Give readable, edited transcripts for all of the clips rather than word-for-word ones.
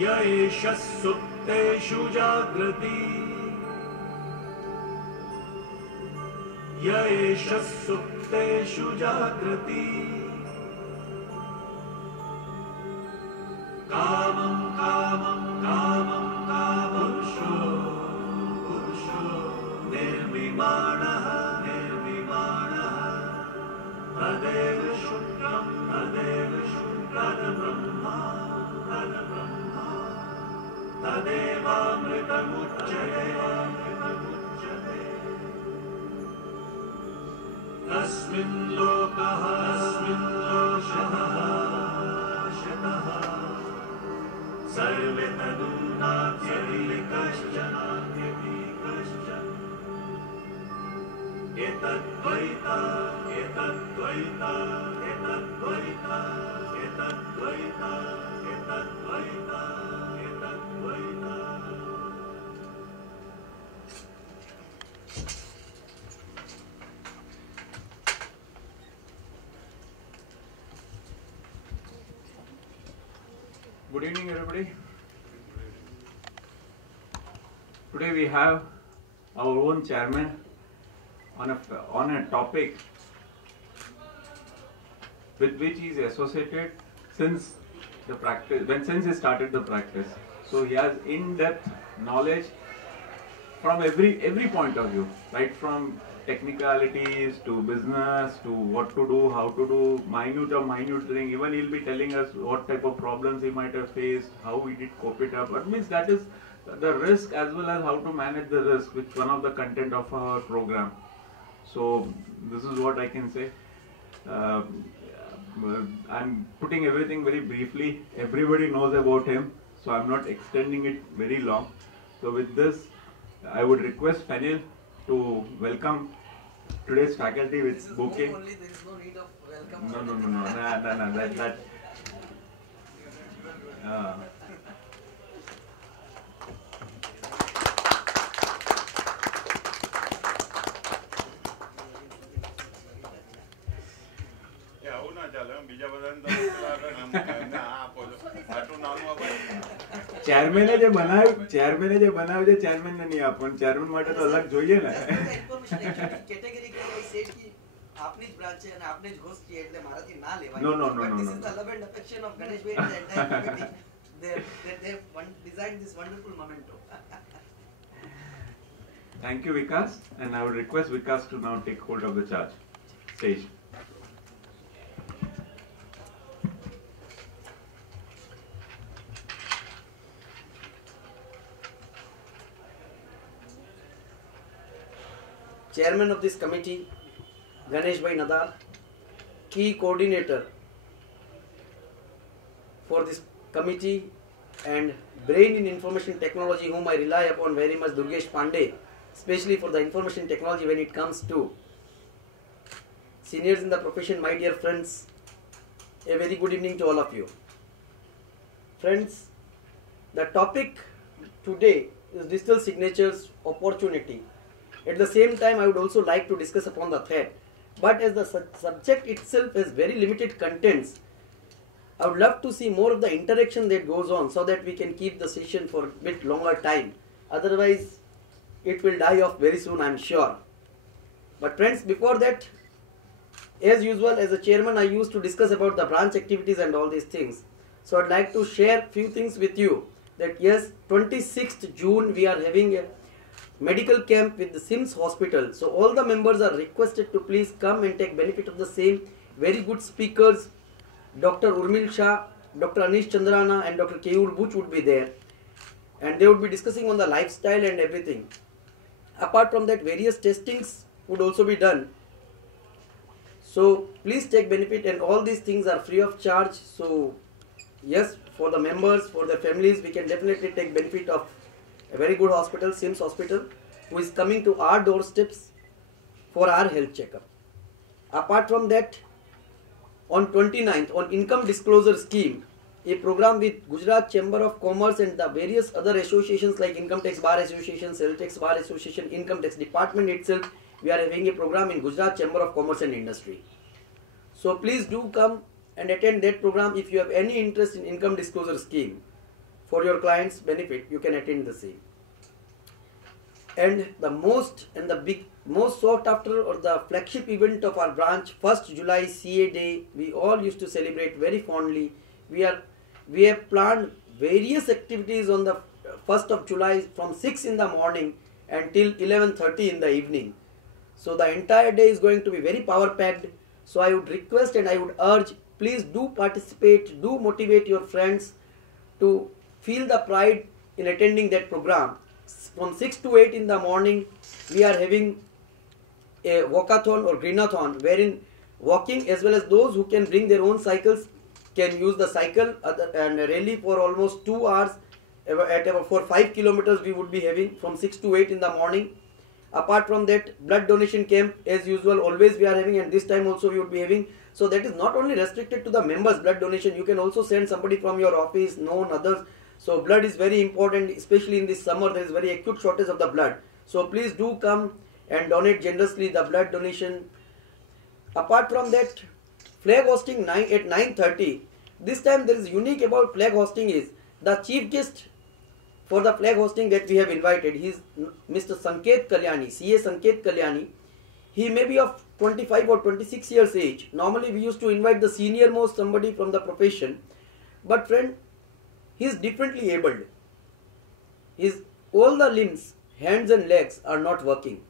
य एष सुप्तेषु जागृति य एष सुप्तेषु जागृति कामं कामं कामं कामुषो पुरुषो निर्विमाणः निर्विमाणः तदेव शुक्रं तद्ब्रह्मा तदेवामृतमुच्यते अस्मिन् लोकः शतः सर्वे तदुनात्यपि कश्चन एतद्वैता एतद्वैता एतद्वैता एतद्वैता एतद्वैता एतद्वैता। Good evening, everybody. Today we have our own chairman on a topic with which he is associated since the practice, since he started the practice. So he has in-depth knowledge from every point of view, right from technicalities to business to what to do, how to do, minute thing. Even he'll be telling us what type of problems he might have faced, how he did cope it up. But means that is the risk as well as how to manage the risk, which one of the content of our program. So this is what I can say. I'm putting everything very briefly. Everybody knows about him, so I'm not extending it very long. So with this, I would request Fenil to welcome today's faculty with bouquet. Only there is no need of welcome. No. That. ચેરમેને જે બનાવ્યું છે ચેરમેનને નહીં આપવાનું, chairman માટે તો અલગ જોઈએ ને. કેટેગરી કે સેટ કી આપની જ બ્રાન્ચ છે અને આપને જ હોસ્ટ છે એટલે મારાથી ના લેવાય. No. This is the love and affection of Ganesh Bhai and the entire committee. They designed this wonderful memento. Thank you, Vikas, and I would request Vikas to now take hold of the charge. Stage. Chairman of this committee, Ganesh Bhai Nadar, key coordinator for this committee and brain in information technology, whom I rely upon very much, Durgesh Pandey, especially for the information technology when it comes to seniors in the profession, my dear friends, a very good evening to all of you. Friends, the topic today is digital signatures opportunity. At the same time, I would also like to discuss upon the threat. But as the subject itself has very limited contents, I would love to see more of the interaction that goes on so that we can keep the session for a bit longer time. Otherwise, it will die off very soon, I am sure. But friends, before that, as usual, as a chairman, I used to discuss about the branch activities and all these things. So I'd like to share few things with you. That yes, 26th June we are having a medical camp with the SIMS hospital. So all the members are requested to please come and take benefit of the same. Very good speakers, Dr. Urmil Shah, Dr. Anish Chandrana and Dr. Keyur Buch would be there. And they would be discussing on the lifestyle and everything. Apart from that, various testings would also be done. So please take benefit, and all these things are free of charge. So yes, for the members, for their families, we can definitely take benefit of a very good hospital, SIMS hospital, who is coming to our doorsteps for our health checkup. Apart from that, on 29th, on income disclosure scheme, a program with Gujarat Chamber of Commerce and the various other associations like Income Tax Bar Association, Sales Tax Bar Association, Income Tax Department itself, we are having a program in Gujarat Chamber of Commerce and Industry. So please do come and attend that program if you have any interest in income disclosure scheme. for your client's benefit, you can attend the same. And the most sought after or the flagship event of our branch, 1st July CA Day, we all used to celebrate very fondly. We have planned various activities on the 1st of July from 6 in the morning until 11:30 in the evening. So the entire day is going to be very power packed. So I would request and I would urge, please do participate, do motivate your friends to feel the pride in attending that program. From 6 to 8 in the morning, we are having a walkathon or greenathon, wherein walking as well as those who can bring their own cycles can use the cycle, and rally for almost 2 hours for 5 kilometers we would be having from 6 to 8 in the morning. Apart from that, blood donation camp as usual always we are having, and this time also we would be having. So that is not only restricted to the members blood donation, you can also send somebody from your office, known, others. So blood is very important, especially in this summer there is very acute shortage of the blood. So please do come and donate generously the blood donation. Apart from that, flag hosting at 9:30. This time there is unique about flag hosting is the chief guest for the flag hosting that we have invited. He is Mr. Sanket Kalyani, CA Sanket Kalyani. He may be of 25 or 26 years age. Normally we used to invite the senior most somebody from the profession. But friend, he is differently abled. All the limbs, hands and legs are not working.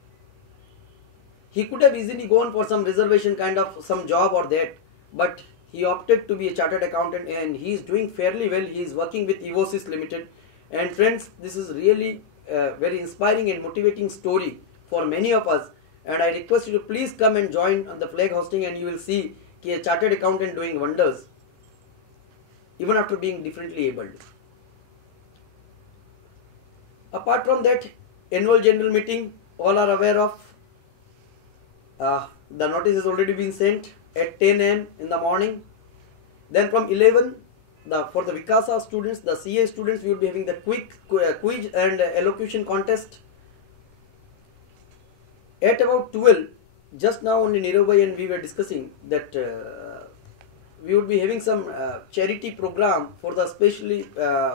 He could have easily gone for some reservation kind of some job or that, but he opted to be a chartered accountant and he is doing fairly well. He is working with Evosys Limited. And friends, this is really a very inspiring and motivating story for many of us. And I request you to please come and join on the flag hosting, and you will see a chartered accountant doing wonders even after being differently abled. Apart from that, annual general meeting, all are aware of. The notice has already been sent at 10 AM in the morning. Then from 11, for the Vikasa students, the CA students, we will be having the quiz and elocution contest. At about 12, just now only Nirav and we were discussing that we would be having some charity program for the especially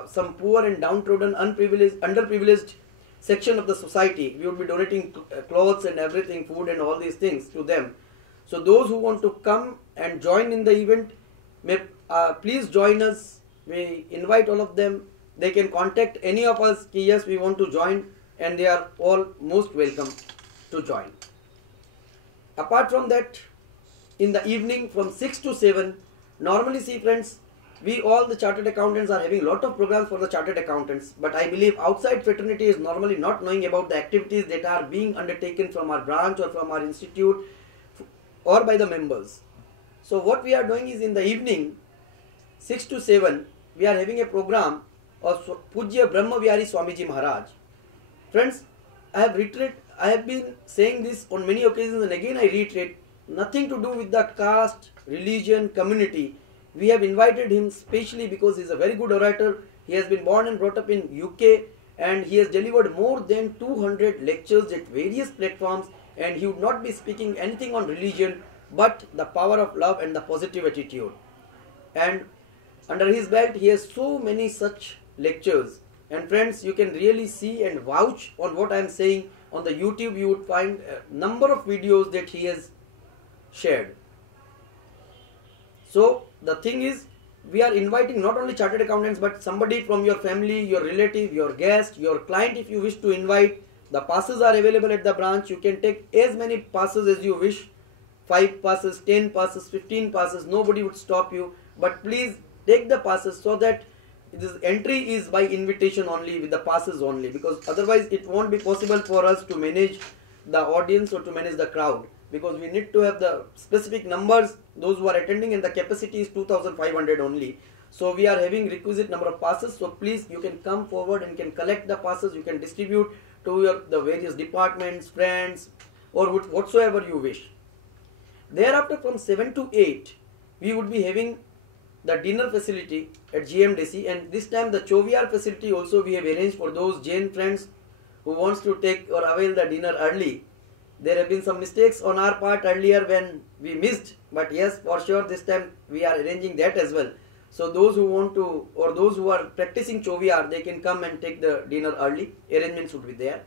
some poor and downtrodden, underprivileged section of the society. We would be donating clothes and everything, food and all these things to them. So those who want to come and join in the event, may please join us. We invite all of them. They can contact any of us. Yes, we want to join, and they are all most welcome to join. Apart from that, in the evening from 6 to 7, normally see friends, we all the chartered accountants are having a lot of programs for the chartered accountants, but I believe outside fraternity is normally not knowing about the activities that are being undertaken from our branch or from our institute or by the members. So what we are doing is in the evening 6 to 7, we are having a program of Pujya Brahma Vihari Swamiji Maharaj. Friends, I have been saying this on many occasions, and again I reiterate, nothing to do with the caste, religion, community. We have invited him specially because he is a very good orator. He has been born and brought up in UK, and he has delivered more than 200 lectures at various platforms, and he would not be speaking anything on religion but the power of love and the positive attitude. And under his belt he has so many such lectures, and friends, you can really see and vouch on what I am saying. On the YouTube you would find a number of videos that he has shared. So the thing is, we are inviting not only chartered accountants but somebody from your family, your relative, your guest, your client. If you wish to invite, the passes are available at the branch. You can take as many passes as you wish, 5 passes, 10 passes, 15 passes, nobody would stop you. But please take the passes so that this entry is by invitation only, with the passes only, because otherwise it won't be possible for us to manage the audience or to manage the crowd, because we need to have the specific numbers, those who are attending, and the capacity is 2,500 only. So we are having requisite number of passes. So please, you can come forward and can collect the passes. You can distribute to the various departments, friends, or whatsoever you wish. Thereafter from 7 to 8, we would be having the dinner facility at GMDC, and this time the Choviar facility also we have arranged for those Jain friends who wants to take or avail the dinner early. There have been some mistakes on our part earlier when we missed, but yes, for sure this time we are arranging that as well. So those who want to, or those who are practicing Choviar, they can come and take the dinner early. Arrangements would be there.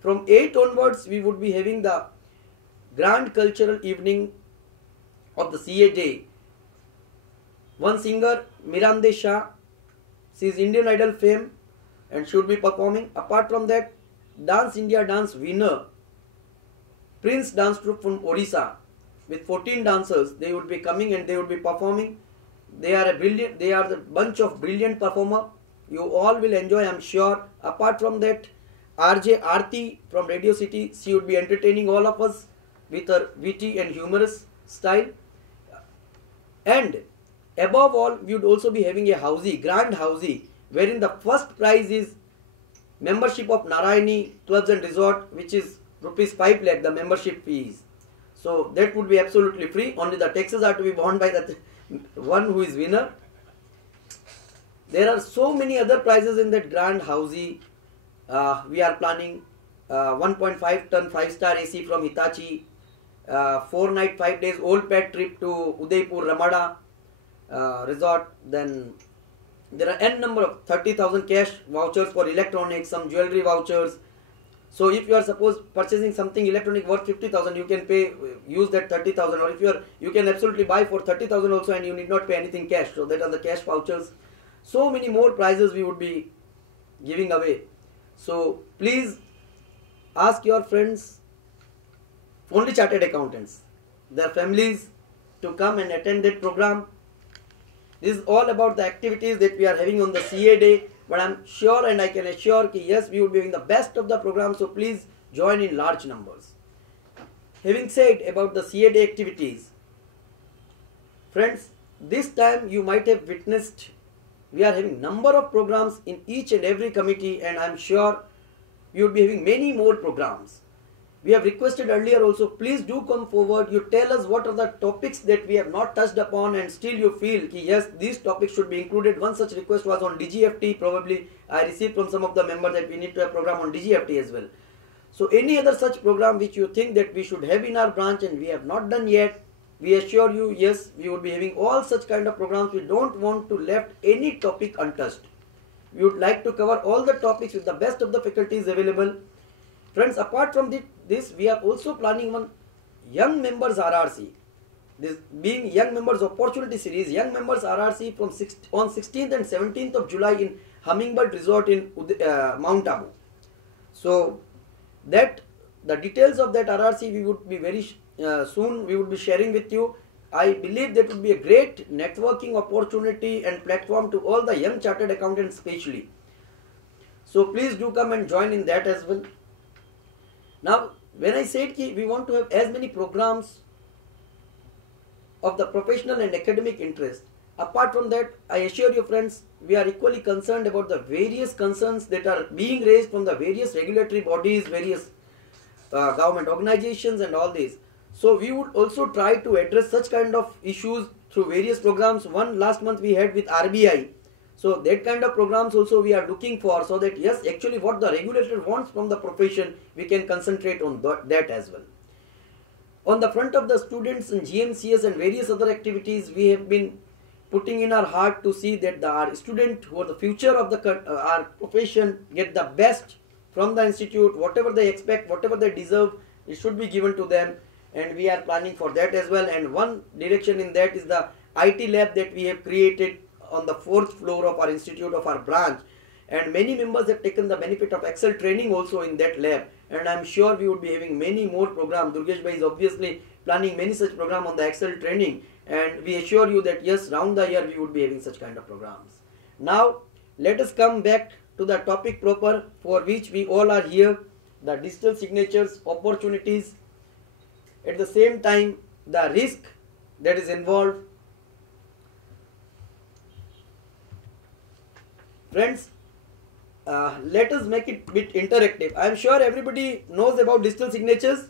From 8 onwards, we would be having the grand cultural evening of the CA day. One singer, Mirande Shah, she is Indian Idol fame and should be performing. Apart from that, Dance India Dance winner, Prince Dance Troupe from Odisha, with 14 dancers, they would be coming and they would be performing. They are the bunch of brilliant performer. You all will enjoy, I am sure. Apart from that, RJ Aarti from Radio City, she would be entertaining all of us with her witty and humorous style. And above all, we would also be having a housey, grand housey, wherein the first prize is membership of Narayani Clubs and Resort, which is rupees 5 lakh, the membership fees. So that would be absolutely free. Only the taxes are to be borne by the one who is winner. There are so many other prizes in that grand housey. We are planning 1.5 ton 5-star AC from Hitachi, 4 night 5 days old pet trip to Udaipur Ramada resort. Then there are n number of 30,000 cash vouchers for electronics, some jewelry vouchers. So if you are suppose purchasing something electronic worth 50,000, you can use that 30,000, or if you can absolutely buy for 30,000 also and you need not pay anything cash. So that are the cash vouchers. So many more prizes we would be giving away. So please ask your friends, only chartered accountants, their families, to come and attend that program. This is all about the activities that we are having on the CA day. But I am sure and I can assure that yes, we would be having the best of the program. So please join in large numbers. Having said about the CA day activities, friends, this time you might have witnessed we are having number of programs in each and every committee, and I am sure we would be having many more programs. We have requested earlier also, please do come forward. You tell us what are the topics that we have not touched upon and still you feel ki yes, these topics should be included. One such request was on DGFT. Probably I received from some of the members that we need to have a program on DGFT as well. So any other such program which you think that we should have in our branch and we have not done yet, we assure you, yes, we would be having all such kind of programs. We don't want to left any topic untouched. We would like to cover all the topics with the best of the faculties available. Friends, apart from this, we are also planning one Young Members RRC. This being Young Members Opportunity Series, Young Members RRC on 16th and 17th of July in Hummingbird Resort in Mount Abu. So that the details of that RRC we would be very soon we would be sharing with you. I believe that would be a great networking opportunity and platform to all the young chartered accountants especially. So please do come and join in that as well. Now, when I said ki we want to have as many programs of the professional and academic interest, apart from that, I assure you friends, we are equally concerned about the various concerns that are being raised from the various regulatory bodies, various government organizations and all these. So we would also try to address such kind of issues through various programs. One last month we had with RBI. So that kind of programs also we are looking for, so that yes, actually what the regulator wants from the profession, we can concentrate on that as well. On the front of the students and GMCS and various other activities, we have been putting in our heart to see that our students who are the future of our profession get the best from the institute. Whatever they expect, whatever they deserve, it should be given to them, and we are planning for that as well. And one direction in that is the IT lab that we have created on the 4th floor of our institute, of our branch, and many members have taken the benefit of Excel training also in that lab, and I am sure we would be having many more programs. Durgesh Bhai is obviously planning many such programs on the Excel training, and we assure you that yes, round the year we would be having such kind of programs. Now let us come back to the topic proper for which we all are here, the digital signatures, opportunities, at the same time the risk that is involved. Friends, let us make it a bit interactive. I am sure everybody knows about digital signatures.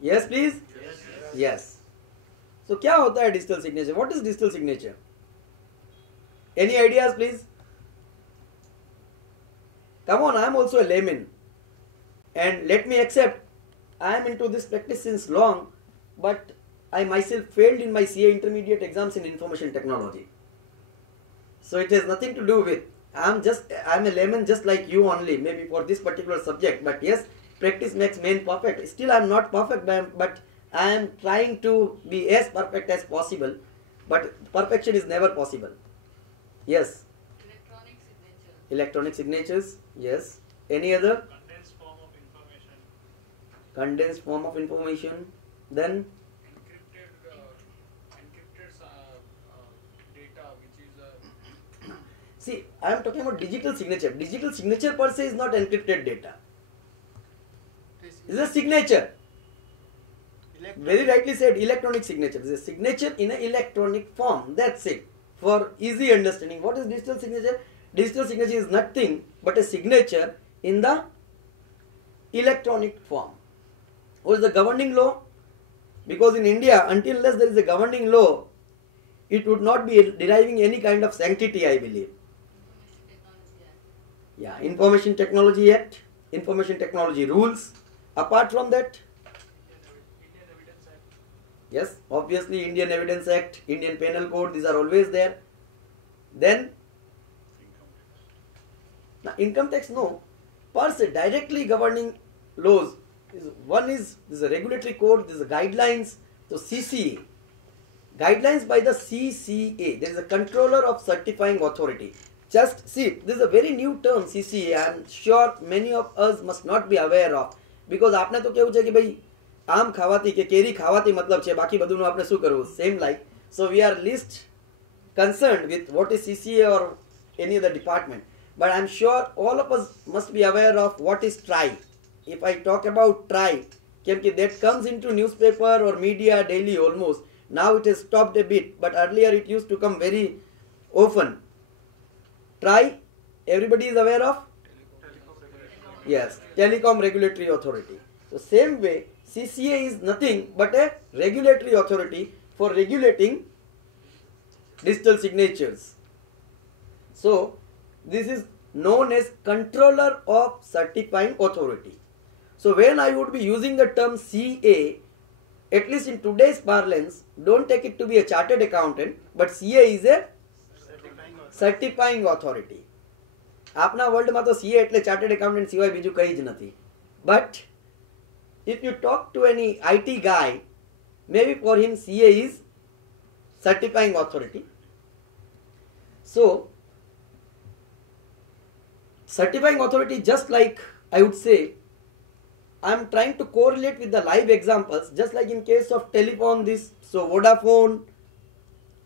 Yes, please. Yes. So, क्या होता है digital signature? What is digital signature? Any ideas, please? Come on, I am also a layman, and let me accept I am into this practice since long, but I myself failed in my CA intermediate exams in information technology. So it has nothing to do with, I'm a layman just like you only, maybe for this particular subject. But yes, practice makes man perfect. Still I'm not perfect, but I am trying to be as perfect as possible. But perfection is never possible. Yes. Electronic signature. Electronic signatures. Yes. Any other? Condensed form of information. Condensed form of information. Then Encrypted data, which is see, I am talking about digital signature. Digital signature per se is not encrypted data. It's a signature. Very rightly said, electronic signature. It's a signature in an electronic form. That's it. For easy understanding, what is digital signature? Digital signature is nothing but a signature in the electronic form. What is the governing law? Because in India, until unless there is a governing law, it would not be deriving any kind of sanctity, I believe. Information Technology Act. Yeah, Information Technology rules. Apart from that, Indian Evidence Act. yes, obviously Indian Evidence Act, Indian Penal Code, these are always there. Then, now income tax, no. Per se, directly governing laws. This is a regulatory code, this is a guidelines. So CCA. Guidelines by the CCA. There is a controller of certifying authority. Just see, this is a very new term, CCA. I am sure many of us must not be aware of. Because आपने तो केवु छे कि भाई आम खावाती के केरी खावाती मतलब छे बाकी બધું નું આપણે શું કરવું same like. So we are least concerned with what is CCA or any other department. But I am sure all of us must be aware of what is TRI. If I talk about TRI, that comes into newspaper or media daily almost. Now it has stopped a bit, but earlier it used to come very often. TRI, everybody is aware of? Yes, Telecom Regulatory Authority. So same way, CCA is nothing but a regulatory authority for regulating digital signatures. So this is known as controller of certifying authority. So when I would be using the term CA, at least in today's parlance, don't take it to be a chartered accountant, but CA is a certifying authority. આપના વર્લ્ડમાં તો CA એટલે chartered accountant સિવાય બીજું કંઈ જ નથી. But if you talk to any IT guy, maybe for him CA is certifying authority. So certifying authority, just like I would say, I am trying to correlate with the live examples, just like in case of telephone, this, so Vodafone,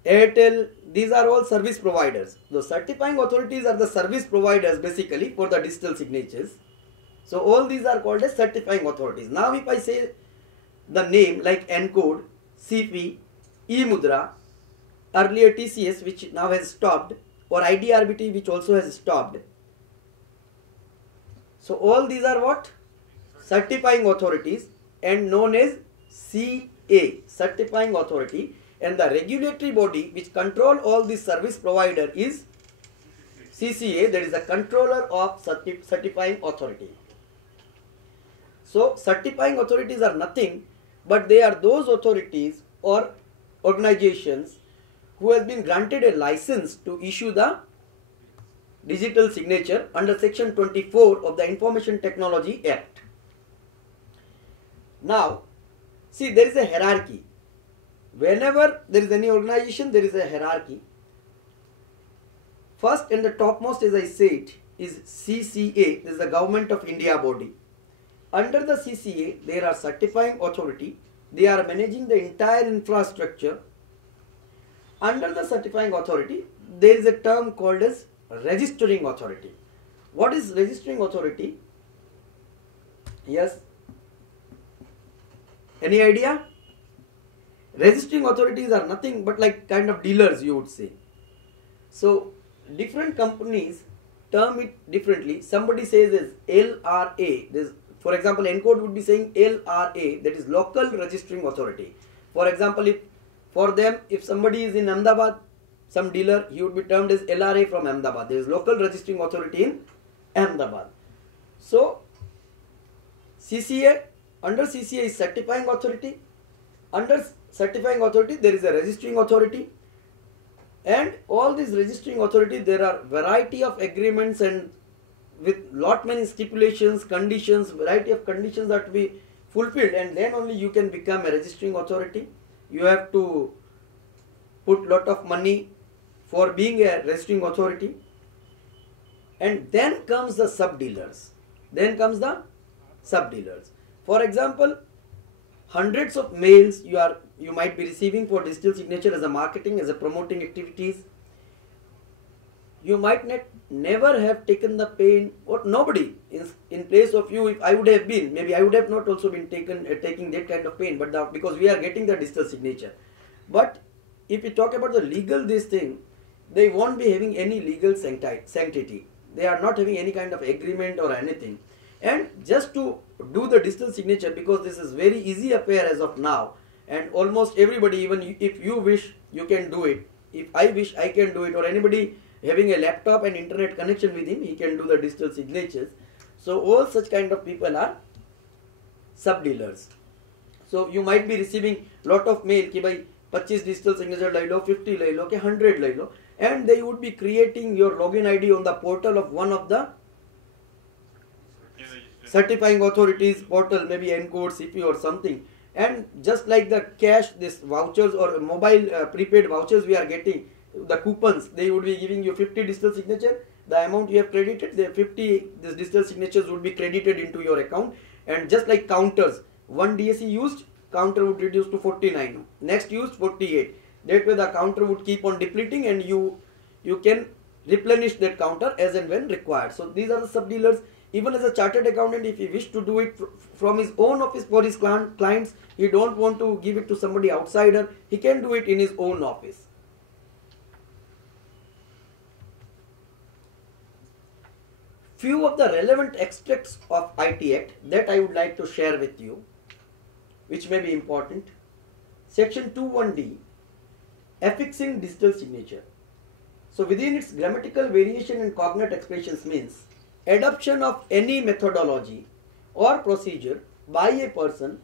Airtel, these are all service providers. The certifying authorities are the service providers basically for the digital signatures. So all these are called as certifying authorities. Now if I say the name like Encode, CP, eMudra, earlier TCS which now has stopped, or IDRBT which also has stopped. So all these are what? Certifying authorities and known as CA, certifying authority. And the regulatory body which control all these service provider is CCA, that is the controller of certifying authority. So certifying authorities are nothing but they are those authorities or organizations who has been granted a license to issue the digital signature under section 24 of the Information Technology Act. Now see, there is a hierarchy. Whenever there is any organization, there is a hierarchy. First and the topmost, as I said, is CCA. This is the Government of India body. Under the CCA, there are certifying authority. They are managing the entire infrastructure. Under the certifying authority, there is a term called as registering authority. What is registering authority? Yes. Any idea? Registering authorities are nothing but like kind of dealers, you would say. So different companies term it differently. Somebody says is LRA. For example, Encode would be saying LRA, that is Local Registering Authority. For example, if somebody is in Ahmedabad, some dealer, he would be termed as LRA from Ahmedabad. There is Local Registering Authority in Ahmedabad. So CCA, under CCA is certifying authority. Under certifying authority, there is a registering authority, and all these registering authority, there are variety of agreements and with lot many stipulations, conditions, variety of conditions that to be fulfilled, and then only you can become a registering authority. You have to put lot of money for being a registering authority, and then comes the sub-dealers. Then comes the sub-dealers. For example, hundreds of mails you might be receiving for digital signature as a marketing, as a promoting activities. You might never have taken the pain, or nobody in place of you. If I would have been, maybe I would have not also been taking that kind of pain, but because we are getting the digital signature. But if we talk about the legal this thing, they won't be having any legal sanctity. They are not having any kind of agreement or anything. And just to do the digital signature, because this is very easy affair as of now, and almost everybody, even if you wish, you can do it. If I wish, I can do it, or anybody having a laptop and internet connection with him, he can do the digital signatures. So all such kind of people are sub-dealers. So you might be receiving lot of mail कि भाई 25 digital signature ले लो, 50 ले लो, 100 ले लो, and they would be creating your login ID on the portal of one of the certifying authorities portal, maybe Encode, CP or something. And just like the cash, this vouchers or mobile prepaid vouchers we are getting, the coupons, they would be giving you 50 digital signature. The amount you have credited, the 50 this digital signatures would be credited into your account. And just like counters, one DSC used, counter would reduce to 49. Next used, 48. That way the counter would keep on depleting, and you can replenish that counter as and when required. So these are the sub-dealers. Even as a chartered accountant, if he wish to do it from his own office for his clients, he don't want to give it to somebody outsider, he can do it in his own office. Few of the relevant extracts of IT Act that I would like to share with you, which may be important. Section 21D, affixing digital signature. So within its grammatical variation and cognate expressions means adoption of any methodology or procedure by a person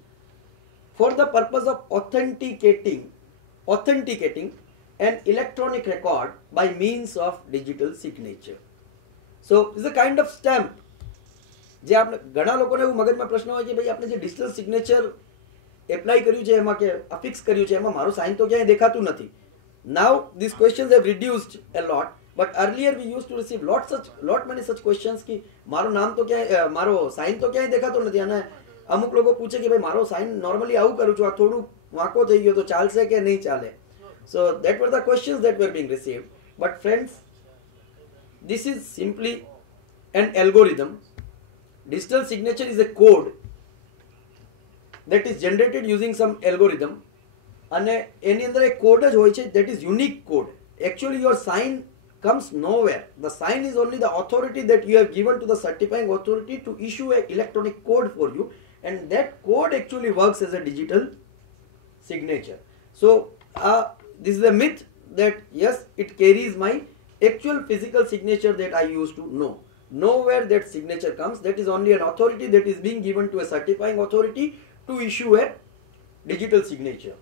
for the purpose of authenticating an electronic record by means of digital signature. So it's a kind of stamp. જે આપણે ઘણા લોકોને એવું મગજમાં પ્રશ્ન હોય કે ભાઈ આપણે જે ડિજિટલ સિગ્નેચર એપ્લાય કર્યું છે એમાં કે અફિક્સ કર્યું છે એમાં મારું સાઇન તો ક્યાંય દેખાતું નથી. Now these questions have reduced a lot, but earlier we used to receive lot many such questions कि મારું નામ તો ક્યાંય મારો સાઇન તો ક્યાંય દેખાતો નથી, અને અમુક લોકો પૂછે કે ભાઈ મારો સાઇન નોર્મલી આવું કરું છું, આ થોડું વાંકો થઈ ગયો તો ચાલશે કે નહીં ચાલે. So that were the questions that were being received. But friends, this is simply an algorithm. Digital signature is a code that is generated using some algorithm, અને એની અંદર એક કોડ જ હોય છે, that is unique code. Actually your sign comes nowhere. The sign is only the authority that you have given to the certifying authority to issue an electronic code for you, and that code actually works as a digital signature. So this is a myth that yes, it carries my actual physical signature that I used to know. Nowhere that signature comes. That is only an authority that is being given to a certifying authority to issue a digital signature.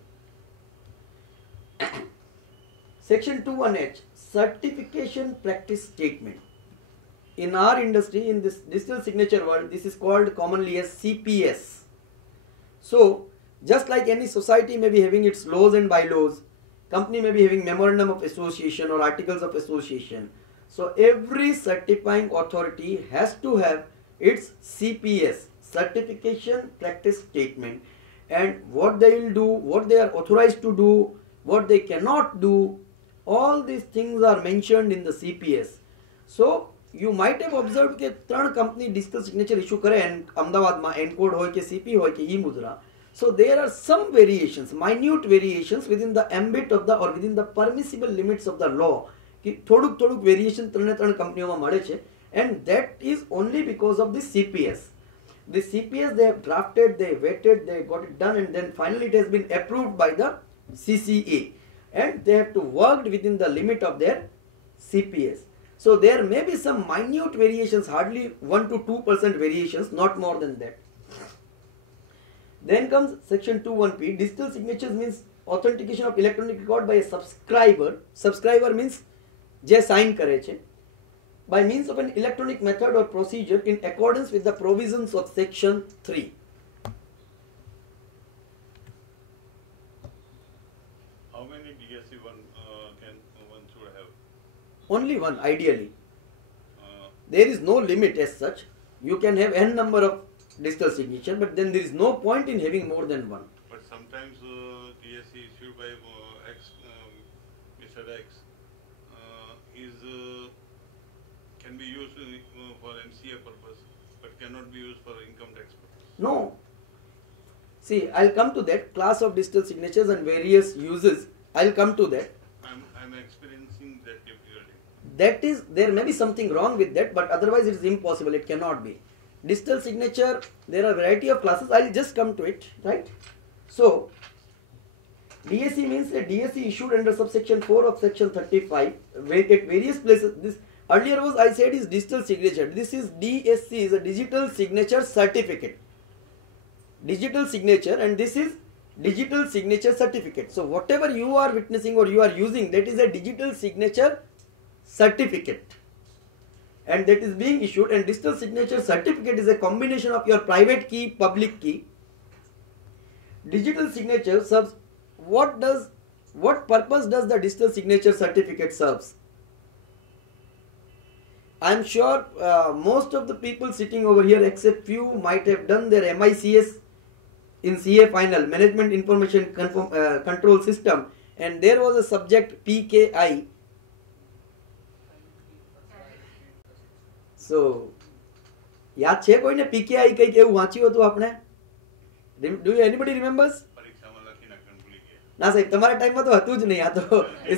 Section 21H, certification practice statement. In our industry, in this digital signature world, this is called commonly as CPS. So just like any society may be having its laws and bylaws, company may be having memorandum of association or articles of association. So every certifying authority has to have its CPS, certification practice statement, and what they will do, what they are authorized to do, what they cannot do, all these things are mentioned in the CPS. So you might have observed કે ત્રણ company digital signature issue કરે અમદાવાદમાં, encode હોય કે CP હોય કે ઈ મુદ્રા. So there are some variations, minute variations within the ambit of the or within the permissible limits of the law. कि થોડુંક વેરિએશન ત્રણ કંપનીઓમાં મળે છે, and that is only because of the CPS. The CPS they have drafted, they vetted, they got it done, and then finally it has been approved by the CCA, and they have to work within the limit of their CPS. So there may be some minute variations, hardly 1 to 2% variations, not more than that. Then comes section 21P. Digital signatures means authentication of electronic record by a subscriber means જે sign કરે છે, by means of an electronic method or procedure in accordance with the provisions of section 3. How many DSC one should have? Only one ideally. Uh, There is no limit as such. You can have n number of digital signature, but then there is no point in having more than one. But sometimes DSC issued by Mr. X can be used for MCA purpose, but cannot be used for income tax purpose. No. See, I'll come to that class of digital signatures and various uses. I'll come to that. I'm experiencing that difficulty. That is, there may be something wrong with that, but otherwise it is impossible. It cannot be. Digital signature, there are variety of classes. I'll just come to it, right? So, DSC means a DSC issued under subsection 4 of section 35 at various places. This earlier was, I said, is digital signature. This is DSC, is a digital signature certificate. Digital signature, and this is digital signature certificate. So whatever you are witnessing or you are using, that is a digital signature certificate, and that is being issued. And digital signature certificate is a combination of your private key, public key. Digital signature serves, what purpose does the digital signature certificate serves? I am sure most of the people sitting over here, except few, might have done their MICS in CA final, Management Information Control System, and there was a subject PKI. So, યાદ છે કોઈને PKI કંઈક એવું વાંચ્યું હતું આપણે? Do anybody remembers? પરીક્ષામાં લખી નાખવાનું ભૂલી ગયા. ના સાહેબ, તમારા ટાઈમમાં તો હતું જ નહીં આ તો.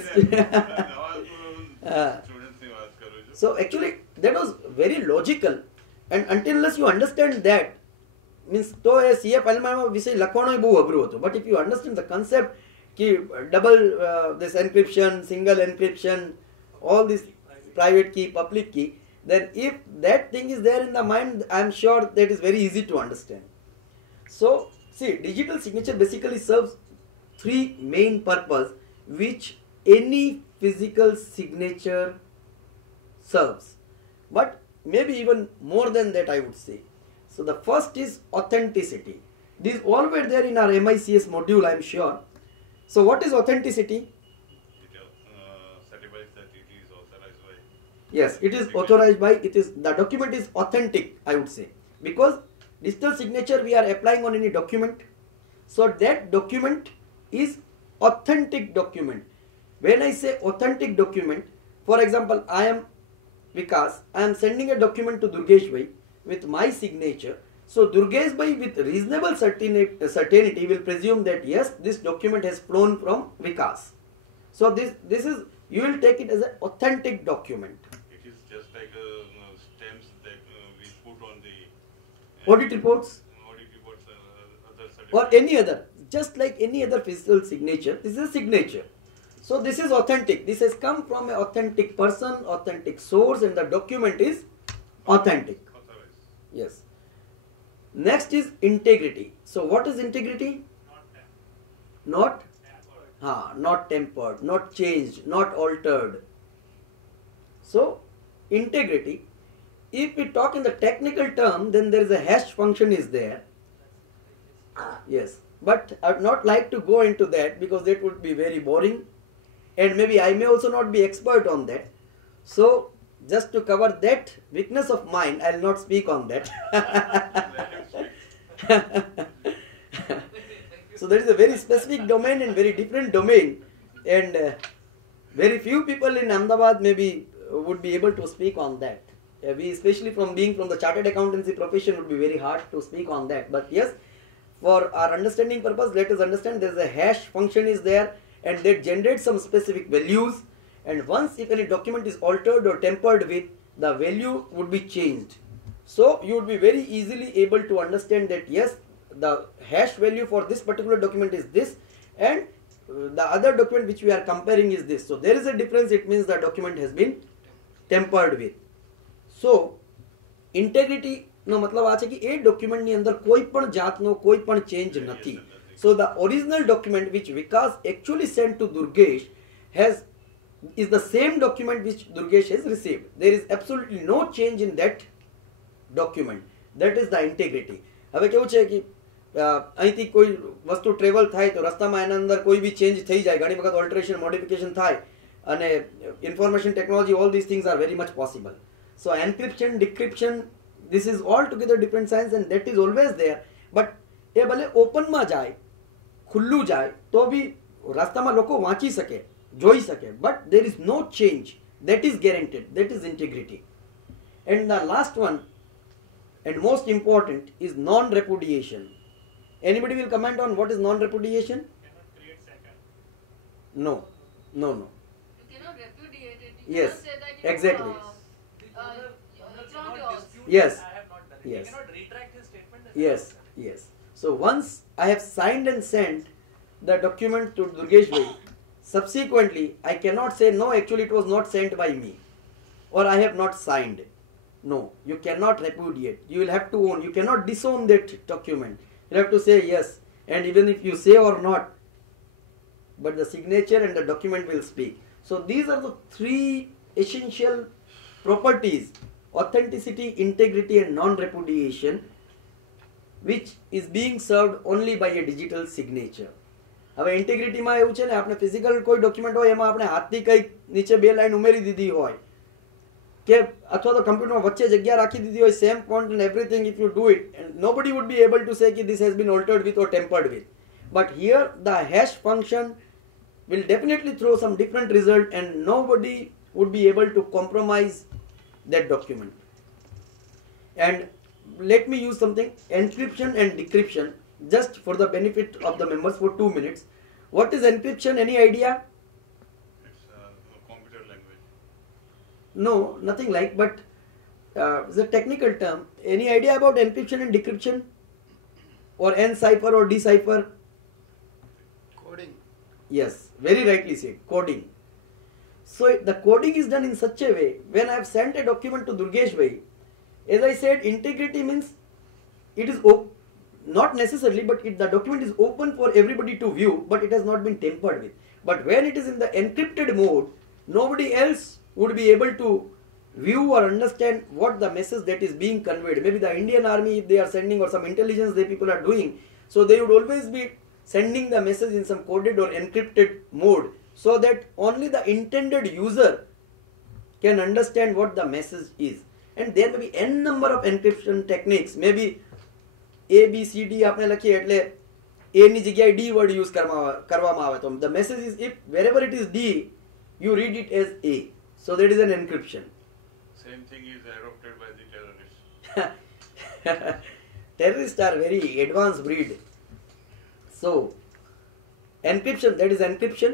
સ્ટુડન્ટ્સની વાત કરું છું. So actually that was very logical, and until unless you understand that, means તો એ CA ફાઇલમાં વિષય લખવાનો બહુ અઘરું હતો. But if you understand the concept કે double this encryption, single encryption, all this private key, public key, then if that thing is there in the mind, I am sure that is very easy to understand. So see, digital signature basically serves three main purpose which any physical signature serves, but maybe even more than that, I would say. So the first is authenticity. These all were there in our MICS module, I am sure. So what is authenticity? It certifies that it is authorized by. Yes, it is authorized by, it is, the document is authentic, I would say, because digital signature we are applying on any document. So that document is authentic document. When I say authentic document, for example, I am Vikas, I am sending a document to Durgesh Bhai with my signature. So Durgesh Bhai with reasonable certainty will presume that yes, this document has flown from Vikas. So this is, you will take it as an authentic document. It is just like stamps that we put on the Audit reports other or certificates. any other, just like any other physical signature, this is a signature. So this is authentic. This has come from an authentic person, authentic source, and the document is authentic. Authorized. Yes. Next is integrity. So what is integrity? Not not tempered, not changed, not altered. So integrity, if we talk in the technical term, then there is a hash function is there. Yes, but I would not like to go into that because that would be very boring, and maybe I may also not be expert on that. So just to cover that weakness of mine, I will not speak on that. So there is a very specific domain and very different domain, and very few people in Ahmedabad maybe would be able to speak on that. We, especially from being from the chartered accountancy profession, would be very hard to speak on that. But yes, for our understanding purpose, let us understand there is a hash function is there, and that generates some specific values, and once if any document is altered or tampered with, the value would be changed. So you would be very easily able to understand that yes, the hash value for this particular document is this, and the other document which we are comparing is this. So there is a difference, it means the document has been tampered with. So integrity નો મતલબ આ છે કે એ ડોક્યુમેન્ટની અંદર કોઈ પણ જાતનો કોઈ પણ ચેન્જ નથી. So the original document which Vikas actually sent to Durgesh is the same document which Durgesh has received. There is absolutely no change in that document. That is the integrity. હવે કેવું છે કે અહીંથી કોઈ વસ્તુ travel થાય તો રસ્તામાં એના અંદર કોઈ બી ચેન્જ થઈ જાય, ઘણી વખત ઓલ્ટરેશન મોડિફિકેશન થાય, અને information technology, all this things are very much possible. So encryption, decryption, this is altogether different science and that is always there. But એ ભલે ઓપનમાં જાય, ખુલ્લું જાય, તો બી રસ્તામાં લોકો વાંચી શકે, જોઈ શકે, but there is no change. That is guaranteed. That is integrity. And the last one and most important is non-repudiation. Anybody will comment on what is non-repudiation? Cannot create second. No. You cannot repudiate it. You Yes, cannot say that, exactly. it's not yours. Yes. I have not done it. Yes. He cannot retract his statement. Yes. So once I have signed and sent the document to Durgesh Bhai, subsequently I cannot say no, actually it was not sent by me, or I have not signed. No, you cannot repudiate. You will have to own. You cannot disown that document. You have to say yes, and even if you say or not, but the signature and the document will speak. So these are the three essential properties: authenticity, integrity, and non-repudiation, which is being served only by a digital signature. હવે ઇન્ટિગ્રિટીમાં એવું છે ને, આપણે physical કોઈ document હોય એમાં આપણે હાથથી કંઈક નીચે બે લાઈન ઉમેરી દીધી હોય, કે અથવા તો કમ્પ્યુટરમાં વચ્ચે જગ્યા રાખી દીધી હોય, same font and everything, if you do it, and nobody would be able to say that this has been altered with or tampered with. But here the hash function will definitely throw some different result, and nobody would be able to compromise that document. And let me use something, encryption and decryption, just for the benefit of the members for 2 minutes. What is encryption? Any idea? It's a computer language. No, nothing like, but it's a technical term. Any idea about encryption and decryption? Or encipher or decipher? Coding. Yes, very rightly said, coding. So the coding is done in such a way, when I have sent a document to Durgesh Bhai, as I said, integrity means it is not necessarily, but the document is open for everybody to view, but it has not been tampered with. But when it is in the encrypted mode, nobody else would be able to view or understand what the message that is being conveyed. Maybe the Indian army, if they are sending, or some intelligence they people are doing, so they would always be sending the message in some coded or encrypted mode, so that only the intended user can understand what the message is. And there may be n number of encryption techniques. Maybe A, B, C, D આપણે લખીએ એટલે A ની જગ્યાએ D word use કરવામાં આવે, તો the message is, if wherever it is D, you read it as A. So that is an encryption. Same thing is adopted by the terrorists. Terrorists are very advanced breed. So encryption, that is encryption.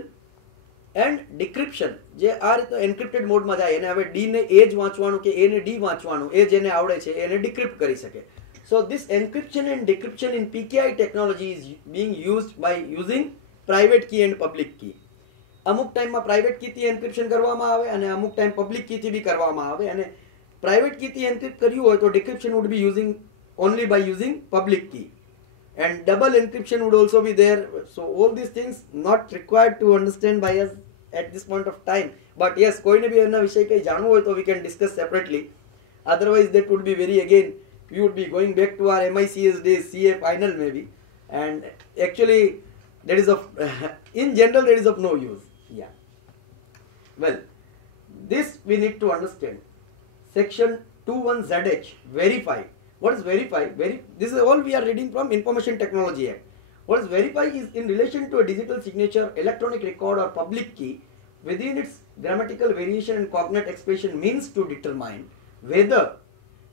And decryption, જે આ રીતે encrypted મોડમાં જાય, એને હવે D ને A જ વાંચવાનું કે A ને D વાંચવાનું, એ જેને આવડે છે એને decrypt કરી શકે. So this encryption and decryption in PKI technology is being used by using private key and public key. અમુક ટાઈમમાં પ્રાઇવેટ કીથી એન્ક્રિપ્શન કરવામાં આવે અને અમુક ટાઈમ પબ્લિક કીથી બી કરવામાં આવે, અને પ્રાઇવેટ કીથી એન્ક્રિપ્ટ કર્યું હોય તો decryption would be using only by using public key, and double encryption would also be there. So all these things not required to understand by us at this point of time, but yes, કોઈને બી એના વિશે કંઈ જાણવું હોય તો we can discuss separately. Otherwise that would be very, again, we would be going back to our MICS days, CA final maybe, and actually that is of in general that is of no use. Yeah. Well, this we need to understand. Section 21ZH, verify. What is verify? This is all we are reading from Information Technology Act. What is verify is in relation to a digital signature, electronic record, or public key within its grammatical variation and cognate expression means to determine whether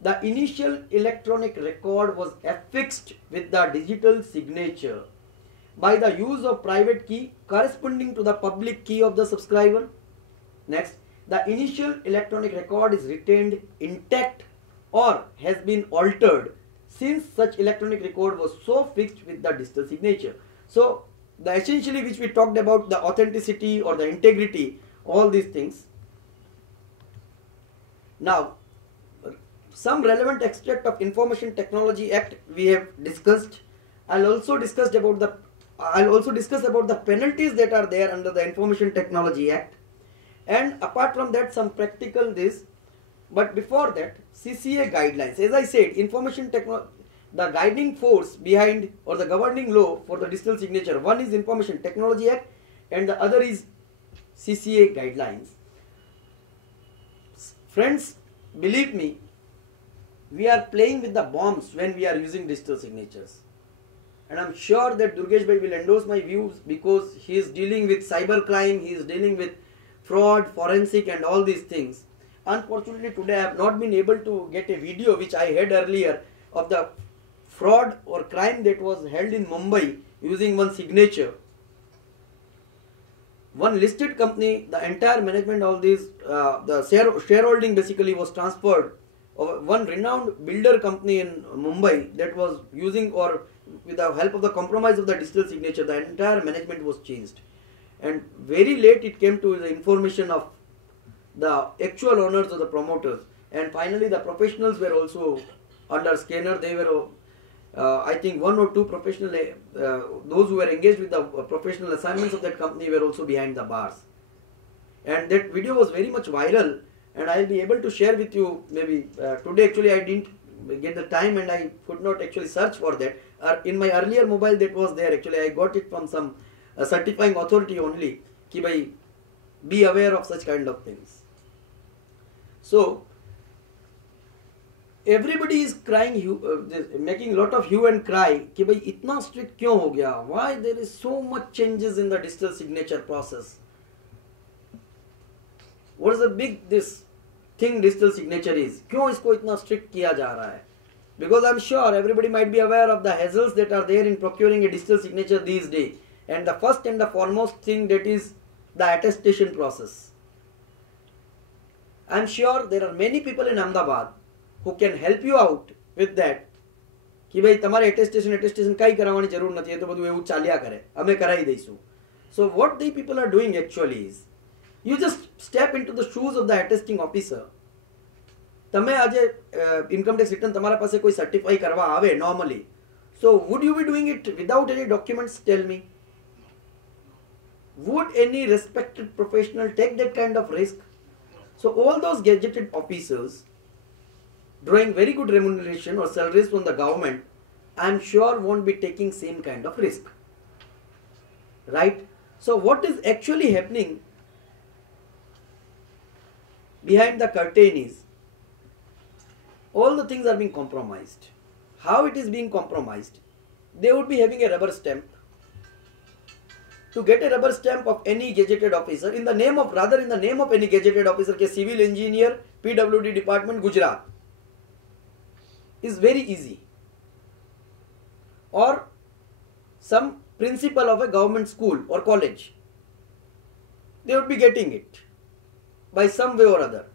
the initial electronic record was affixed with the digital signature by the use of private key corresponding to the public key of the subscriber. Next, the initial electronic record is retained intact or has been altered since such electronic record was so fixed with the digital signature. So the essentially which we talked about, the authenticity or the integrity, all these things. Now, some relevant extract of Information Technology Act we have discussed. I'll also discussed about the I'll also discuss about the penalties that are there under the Information Technology Act, and apart from that some practical this. But before that, CCA guidelines. As I said, information technology, the guiding force behind or the governing law for the digital signature, one is Information Technology Act and the other is CCA guidelines. Friends, believe me, we are playing with the bombs when we are using digital signatures. And I'm sure that Durgesh Bhai will endorse my views because he is dealing with cyber crime, he is dealing with fraud, forensic and all these things. Unfortunately, today I have not been able to get a video which I had earlier of the fraud or crime that was held in Mumbai using one signature. One listed company, the entire management, all these, the shareholding basically was transferred. One renowned builder company in Mumbai that was using, or with the help of the compromise of the digital signature, the entire management was changed. And very late it came to the information of the actual owners or the promoters, and finally the professionals were also under scanner. They were I think one or two professional, those who were engaged with the professional assignments of that company were also behind the bars. And that video was very much viral, and I'll be able to share with you maybe today. Actually I didn't get the time and I could not actually search for that. In my earlier mobile that was there, actually I got it from some certifying authority only, ki bhai, be aware of such kind of things. So everybody is crying, making a lot of hue and cry कि भाई इतना strict क्यों हो गया? Why there is so much changes in the digital signature process? What is the big this thing digital signature is? क्यों इसको इतना strict किया जा रहा है? Because I'm sure everybody might be aware of the hassles that are there in procuring a digital signature these days. And the first and the foremost thing that is the attestation process. I'm sure there are many people in Ahmedabad who can help you out with that. कि भाई तुम्हारे attestation कहीं करावानी जरूर नहीं है तो बधु એવું ચાલ્યા કરે અમે કરાવી દઈશું. So what the people are doing actually is, you just step into the shoes of the attesting officer. તમે આજે income tax return તમારા પાસે કોઈ certify કરવા આવે normally, so would you be doing it without any documents? Tell me. Would any respected professional take that kind of risk? So all those gazetted officers drawing very good remuneration or salaries from the government, I am sure won't be taking same kind of risk. Right? So what is actually happening behind the curtain is, all the things are being compromised. How it is being compromised? They would be having a rubber stamp. To get a rubber stamp of any gazetted officer, in the name of any gazetted officer, के civil engineer, PWD department, Gujarat, is very easy. Or some principal of a government school or college, they would be getting it by some way or other.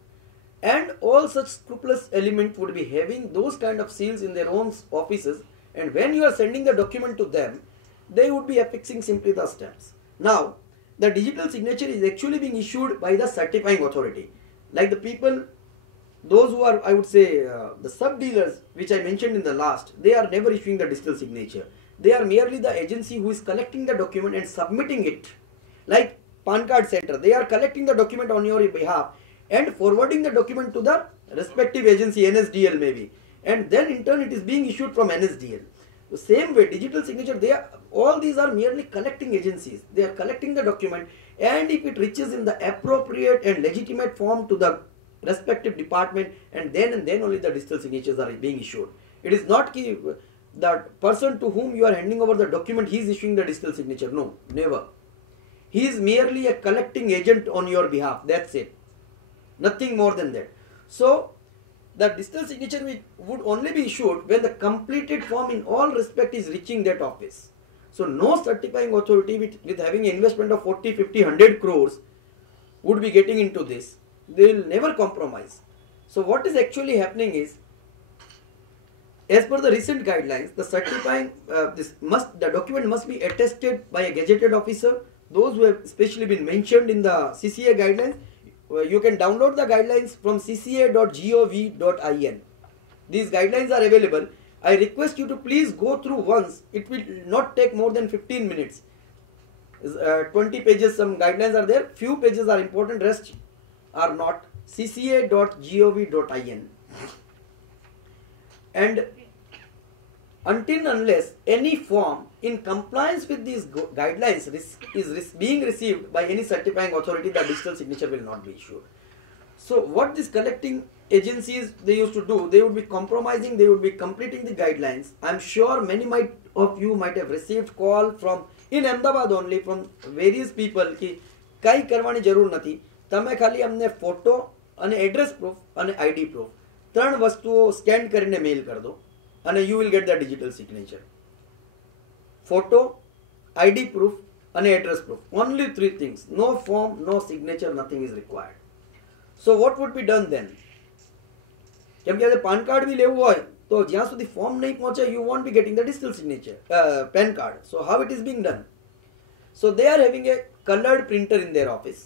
And all such scrupulous elements would be having those kind of seals in their own offices, and when you are sending the document to them, they would be affixing simply the stamps. Now, the digital signature is actually being issued by the certifying authority. Like the people, those who are, I would say, the sub-dealers, which I mentioned in the last, they are never issuing the digital signature. They are merely the agency who is collecting the document and submitting it. Like PAN card center, they are collecting the document on your behalf and forwarding the document to the respective agency, NSDL maybe. And then in turn it is being issued from NSDL. The same way, digital signature, all these are merely collecting agencies. They are collecting the document, and if it reaches in the appropriate and legitimate form to the respective department, and then only the digital signatures are being issued. It is not the person to whom you are handing over the document, he is issuing the digital signature. No, never. He is merely a collecting agent on your behalf. That's it. Nothing more than that. So, the digital signature would only be issued when the completed form in all respect is reaching that office. So no certifying authority with having an investment of 40, 50, 100 crores would be getting into this. They will never compromise. So what is actually happening is, as per the recent guidelines, the certifying the document must be attested by a gazetted officer. Those who have especially been mentioned in the CCA guidelines. You can download the guidelines from cca.gov.in. These guidelines are available. I request you to please go through once. It will not take more than 15 minutes. 20 pages, some guidelines are there. Few pages are important, rest are not. cca.gov.in. And until unless any form in compliance with these guidelines is being received by any certifying authority, the digital signature will not be issued. So what these collecting agencies they used to do, they would be compromising, they would be completing the guidelines. I'm sure many of you might have received call from in Ahmedabad only from various people कि કઈ કરવાની જરૂર નથી, તમે ખાલી અમને photo અને address proof અને આઈડી પ્રૂફ ત્રણ વસ્તુઓ સ્કેન કરીને મેઇલ કરી દો અને you will get the digital signature. Photo, ID proof and address proof. Only three things. No form, no signature, nothing is required. So what would be done then? કેમ કે આજે PAN card બી લેવું હોય તો જ્યાં સુધી ફોર્મ નહીં પહોંચે you won't be getting the digital signature PAN card. So how it is being done? So they are having a colored printer in their office.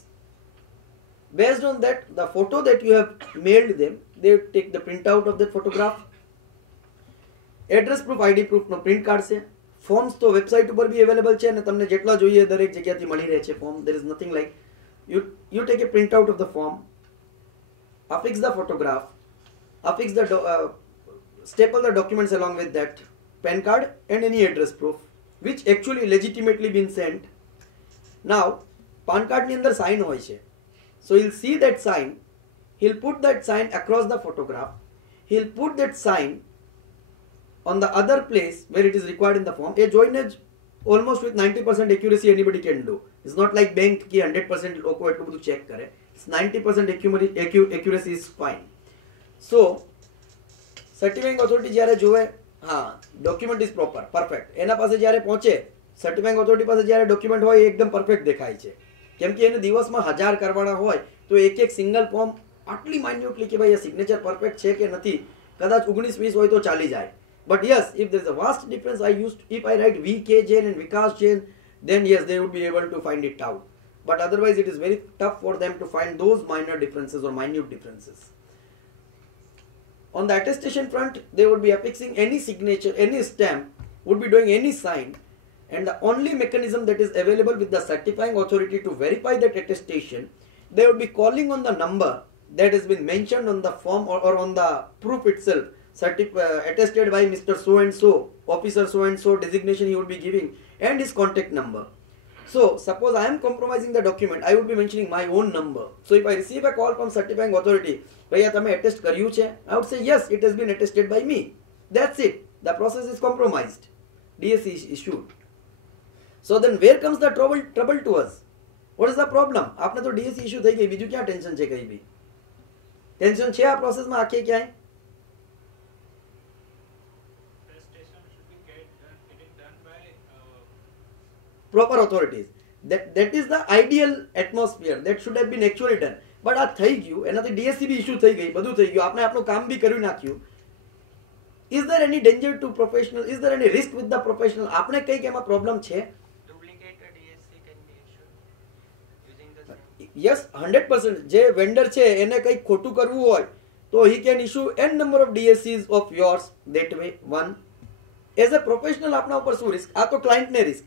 Based on that, the photo that you have mailed them, they take the printout of that photograph. Address proof, ID proof no print કાઢશે. Forms તો website ઉપર બી available છે અને તમને જેટલા જોઈએ દરેક જગ્યાથી મળી રહે છે form. There is nothing like you take a printout of the form, affix the photograph, affix the staple the documents along with that PAN card and any address proof which actually legitimately been sent. Now PAN card ની અંદર sign હોય છે. So he'll see that sign, he'll put that sign across the photograph, he'll put that sign on the other place where it is required in the form. A joinage almost with 90% accuracy anybody can do. It's not like bank ki 100% લોકો એટલું બધું check કરે. It's 90% accuracy is fine. So certifying authority જ્યારે જોવે હા document is proper, perfect. એના પાસે જ્યારે પહોંચે certifying authority પાસે જ્યારે document હોય એ એકદમ perfect દેખાય છે. કેમ કે એને દિવસમાં 1000 કરવાના હોય તો એક સિંગલ ફોર્મ આટલી માઇન્યુટલી કે ભાઈ આ સિગ્નેચર પરફેક્ટ છે કે નથી, કદાચ 19-20 હોય તો ચાલી જાય. But yes, if there is a vast difference, if I write VK Jain and Vikas Jain, then yes, they would be able to find it out. But otherwise, it is very tough for them to find those minor differences or minute differences. On the attestation front, they would be affixing any signature, any stamp, would be doing any sign, and the only mechanism that is available with the certifying authority to verify that attestation, they would be calling on the number that has been mentioned on the form or on the proof itself. Attested by Mr. So and so, officer so and so, designation he would be giving and his contact number. So suppose I am compromising the document, I would be mentioning my own number. So if I receive a call from certifying authority, भैया તમે attest કર્યું છે, I would say yes, it has been attested by me. That's it. The process is compromised. DSC is issued. So then where comes the trouble to us? What is the problem? आपने तो DSC issue થઈ ગઈ, બીજું ક્યાં tension છે? કઈ બી tension છે આ પ્રોસેસમાં આખે ક્યાંય? Proper authorities. That is the ideal atmosphere. That should have been actually done. But આ થઈ ગયું, એનાથી DSC બી ઇશ્યુ થઈ ગઈ, બધું થઈ ગયું, આપણે આપણું કામ બી કરી નાખ્યું. Is there any danger to professional? Is there any risk with the professional? આપણે કંઈક એમાં પ્રોબ્લેમ છે? Duplicate DSC can be issued using the same. Yes, 100%. જે વેન્ડર છે એને કંઈક ખોટું કરવું હોય તો he can issue n number of DSCs of yours that way. One, as a professional આપણા ઉપર શું રિસ્ક? આ તો ક્લાયન્ટને રિસ્ક.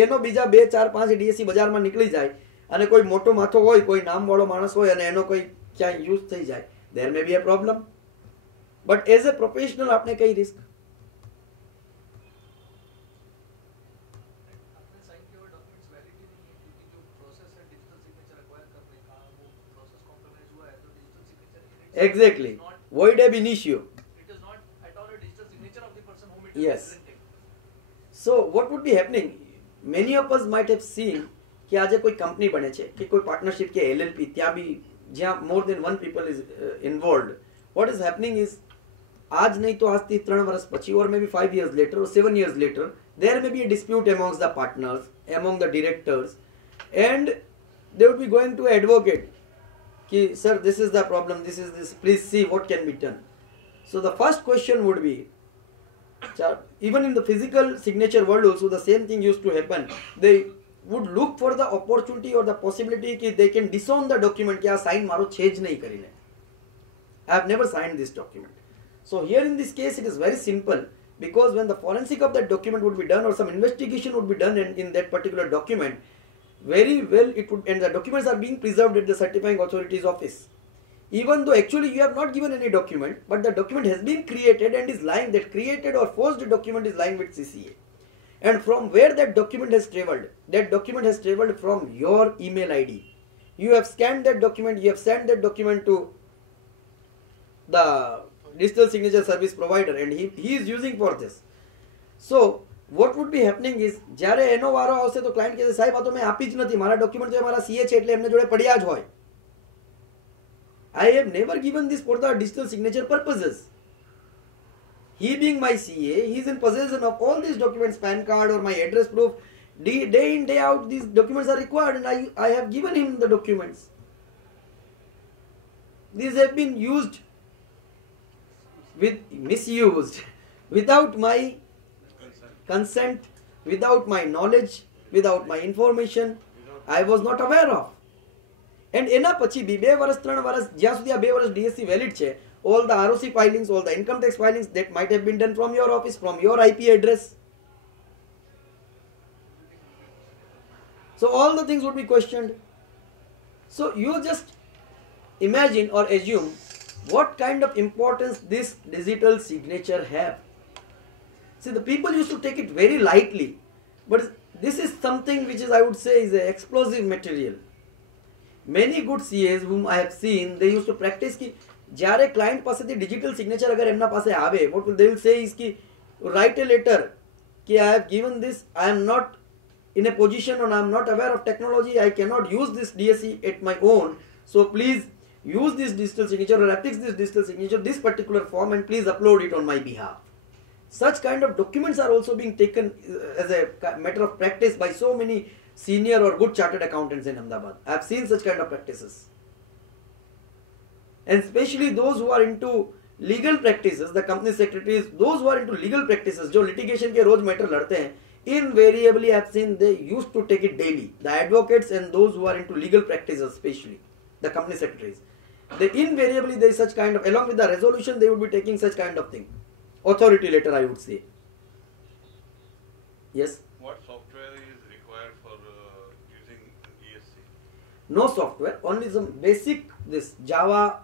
એનો બીજા 2, 4, 5 DSC બજારમાં નીકળી જાય અને કોઈ મોટો માથો હોય, કોઈ નામવાળો માણસ હોય અને એનો કોઈ ક્યાંય યુઝ થઈ જાય, there may be a problem. But as a professional આપણે કઈ રિસ્ક? आपने साइन किए हुए डॉक्यूमेंट्स वैलिडिटी नहीं है क्योंकि जो प्रोसेस है डिजिटल सिग्नेचर एक्वायर करने का वो प्रोसेस कॉम्प्रोमाइज हुआ है तो digital signature Exactly. Void ab initio. It is not at all a digital signature of the person whom it is Yes. representing. So what would be happening? Many of us might have seen कि આજે કોઈ company બને છે કે કોઈ partnership કે LLP, ત્યાં બી જ્યાં more than one people is involved. What is happening is आज नहीं तो आज 3 વર્ષ પછી or maybe 5 years later or 7 years later, there may be a dispute amongst the partners, among the directors, and they would be going to an advocate कि sir, this is the problem, this is this, please see what can be done. So the first question would be, even in the physical signature world also the same thing used to happen. They would look for the opportunity or the possibility कि they can disown the document कि आ sign मारो छेज नहीं करीने. I have never signed this document. So here in this case it is very simple. because when the forensic of that document would be done or some investigation would be done in that particular document, very well it would, and the documents are being preserved at the certifying authority's office. Even though actually you have not given any document, but the document has been created and is lying, that created or forged document is lying with CCA. And from where that document has traveled from your email ID. You have scanned that document, you have sent that document to the digital signature service provider, and he is using for this. So what would be happening is, જ્યારે એનો વારો આવશે તો client કહેશે સાહેબ આ તો મેં આપી જ નથી, મારા ડોક્યુમેન્ટ તો મારા સીએ છે એટલે એમને જોડે પડ્યા જ હોય. I have never given this for the digital signature purposes. He being my CA, he is in possession of all these documents, PAN card or my address proof. Day in, day out, these documents are required, and I have given him the documents. These have been used misused without my consent, without my knowledge, without my information. I was not aware of. And એના પછી 2 વર્ષ 3 વર્ષ જ્યાં સુધી આ 2 વર્ષ DSC valid છે, all the ROC filings, all the income tax filings that might have been done from your office, from your IP address. So all the things would be questioned. So you just imagine or assume what kind of importance this digital signature have. See, the people used to take it very lightly, but this is something which is, I would say, is an explosive material. Many good CAs whom I have seen, they used to practice ki જ્યારે client પાસેથી digital signature અગર એમના પાસે આવે, what they will say is ki write a letter ki I have given this, I am not in a position or I am not aware of technology, I cannot use this DSC at my own, so please use this digital signature or affix this digital signature, this particular form, and please upload it on my behalf. Such kind of documents are also being taken as a matter of practice by so many senior or good chartered accountants in Ahmedabad. I have seen such kind of practices. And especially those who are into legal practices, the company secretaries, those who are into legal practices, जो litigation के रोज matter लड़ते हैं, invariably I have seen they used to take it daily. The advocates and those who are into legal practices, especially the company secretaries, they invariably, there is such kind of, along with the resolution, they would be taking such kind of thing. Authority letter, I would say. Yes? What software is required for using DSC? No software, only some basic, this Java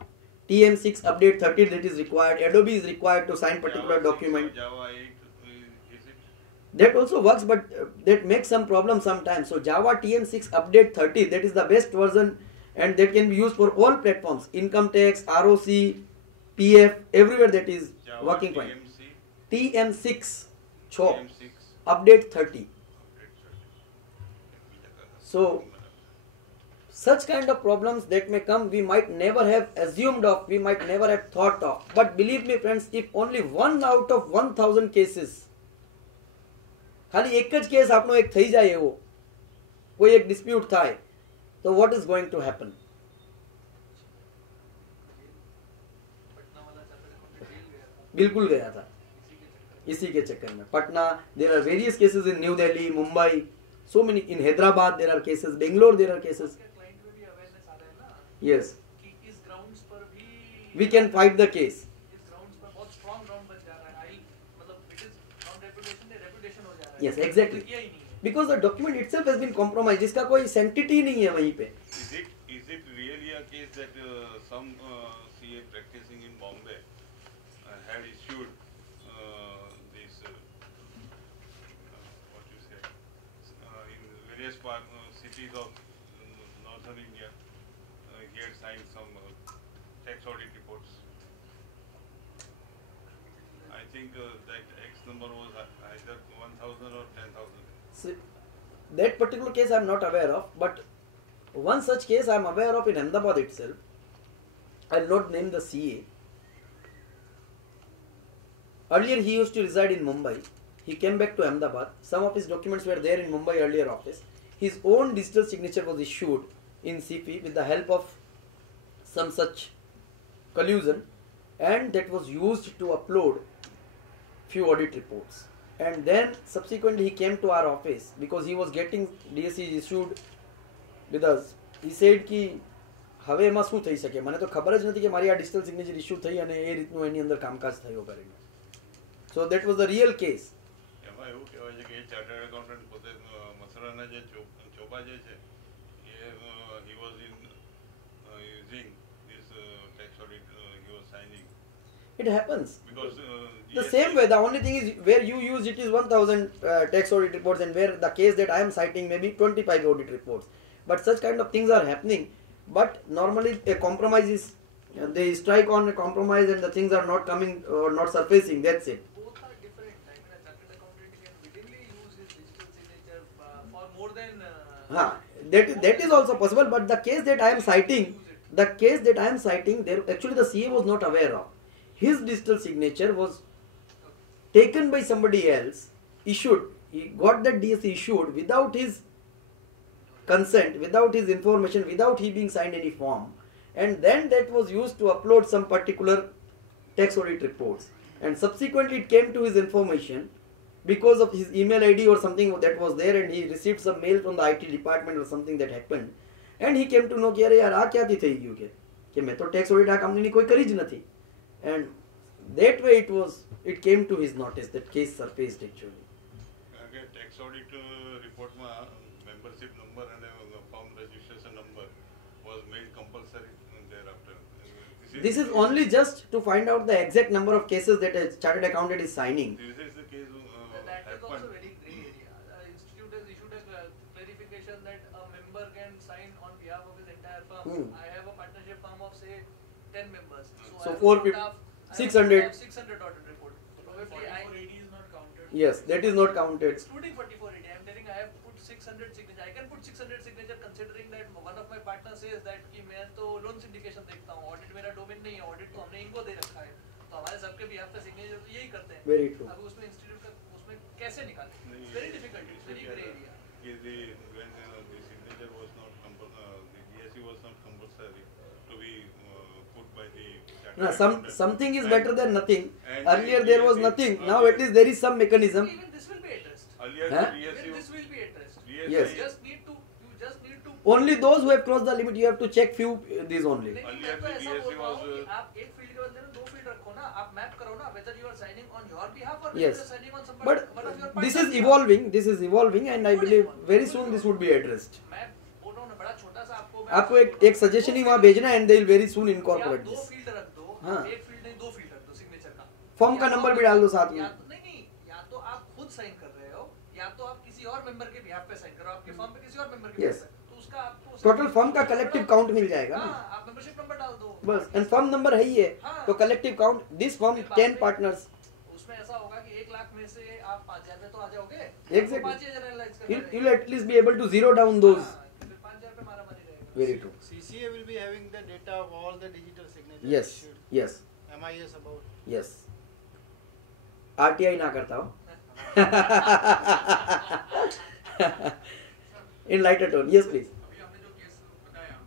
TM6 update 30 that is required. Adobe is required to sign particular Java 6 or document. Java 8 is it? That also works, but that makes some problem sometimes. So Java TM6 update 30, that is the best version, and that can be used for all platforms. Income tax, ROC, PF, everywhere that is Java working fine. TMC, TM6, Cho, TM6, update 30. So such kind of problems that may come, we might never have assumed of, we might never have thought of. But believe me friends, if only 1 out of 1000 cases, ખાલી એક જ case આપણો એક થઈ જાય એવો, કોઈ એક dispute થાય, so what is going to happen? बिल्कुल गया था इसी के चक्कर में. Patna, there are various cases in New Delhi, Mumbai, so many in Hyderabad there are cases, Bangalore there are cases. Yes, we can fight the case. Yes, exactly. Because the document itself has been compromised. इसका कोई sanctity नहीं है वहीं पे. Is it really a case that some CA practicing in Bombay had issued this what you say in various cities of northern India, he had signed some tax audit reports. I think that X number was either 1,000 or 10,000. So, that particular case I am not aware of, but one such case I am aware of in Ahmedabad itself. I will not name the CA. Earlier he used to reside in Mumbai. He came back to Ahmedabad. Some of his documents were there in Mumbai earlier office. His own digital signature was issued in CP with the help of some such collusion, and that was used to upload few audit reports. And then subsequently he came to our office because he was getting DSC issued with us. He said कि હવે એમાં શું થઈ શકે, મને તો ખબર જ નથી કે મારી આ ડિજિટલ સિગ્નેચર ઇશ્યુ થઈ અને એ રીતનું એની અંદર કામકાજ થયો કરીને. So that was the real case. એમાં એવું કહેવાય છે કે એ ચાર્ટર્ડ એકાઉન્ટન્ટ પોતે મસરાના જે ચોપા જે છે એ he was in using this tax audit he was signing It happens. because The same way, the only thing is where you use it is 1000 tax audit reports, and where the case that I am citing maybe 25 audit reports. But such kind of things are happening. But normally a compromise is, they strike on a compromise and the things are not coming or not surfacing. That's it. Both are different. I mean, a chartered accountant can willingly use his digital signature for more than. That is also possible. But the case that I am citing, there actually the CA was not aware of. His digital signature was taken by somebody else, issued. He got that DSC issued without his consent, without his information, without he being signed any form, and then that was used to upload some particular tax audit reports, and subsequently it came to his information because of his email ID or something that was there, and he received some mail from the IT department or something that happened, and he came to know कि अरे यार आ क्या थी થઈ ગયું કે मैं तो tax audit આ કંપનીની કોઈ કરી જ નથી, and that way it came to his notice, that case surfaced actually. કારણ કે ટેક્સ ઓડિટ રિપોર્ટમાં મેમ્બરશિપ નંબર અને firm registration number was made compulsory thereafter. This is only just to find out the exact number of cases that a chartered accountant is signing. This is the case That is also happened. very grey area. Institute has issued a clarification that a member can sign on behalf of his entire firm. I have a partnership firm of say 10 members. So I 450 have 600. 600 audit report. Probably I. 4480 is not counted. Yes, that is not counted. Excluding 4480, I am telling I have put 600 signature. I can put 600 signature considering that one of my partners says that कि मैं तो loan syndication देखता हूँ, audit मेरा domain नहीं है, audit तो हमने इनको दे रखा है, तो हमारे सबके behalf पे signature तो यही करते हैं. Very true. अब उसमें institute का उसमें कैसे निकालें? It's very difficult. It's very grey area. When the signature was not the DSC was not compulsory to be put by the chartered No, accountant. something is And- better than nothing. and Earlier the there was DSC nothing. Now at least there is some mechanism. Even this will be addressed. Earlier Huh? the Even DSC this will be addressed. DSC Yes. You just need to. Only those who have crossed the limit, you have to check few these only. लेकिन Earlier मैं तो the ऐसा DSC बोल रहा हूँ was, कि आप एक फील्ड के बदले में दो फील्ड रखो ना, आप मैप करो ना, whether you are signing on your behalf or whether Yes. you are signing on somebody But one of your this partners' is behalf. evolving. This is evolving, and I believe very soon this would be addressed. मैं बोल रहा हूँ ना, बड़ा छोटा सा आपको आपको एक सजेशन ही वहाँ भेजना है, and they will very soon incorporate दो this. फील्ड रख दो, हाँ. एक फील्ड नहीं दो फील्ड रख दो सिग्नेचर का. फॉर्म का नंबर भी डाल दो साथ में. या तो नहीं, या तो आप खुद साइन कर रहे हो, या तो आप किसी और मेंबर के बिहाफ पे साइन करो, आपके फॉर्म पे किसी और मेंबर के Yes. बिहाफ पे, तो उसका आपको टोटल फर्म का कलेक्टिव काउंट मिल जाएगा ना. हाँ, आप मेंबरशिप नंबर डाल दो. बस, एंड फर्म नंबर है ही है, हाँ. तो collective count this firm 10 partners. उसमें ऐसा होगा कि 1 लाख में से आप 5000 पे तो आ जाओगे. Exactly. 5000 एनालाइज कर You'll at least be able to zero down those. फिर 5000 पे मारा मारी रहेगा. Very true. CCA will be having the data of all the digital signatures Yes. issued. Yes. MIS about. Yes. RTI ना करता हो. In lighter tone. Yes, please. अभी आपने जो केस बताया तो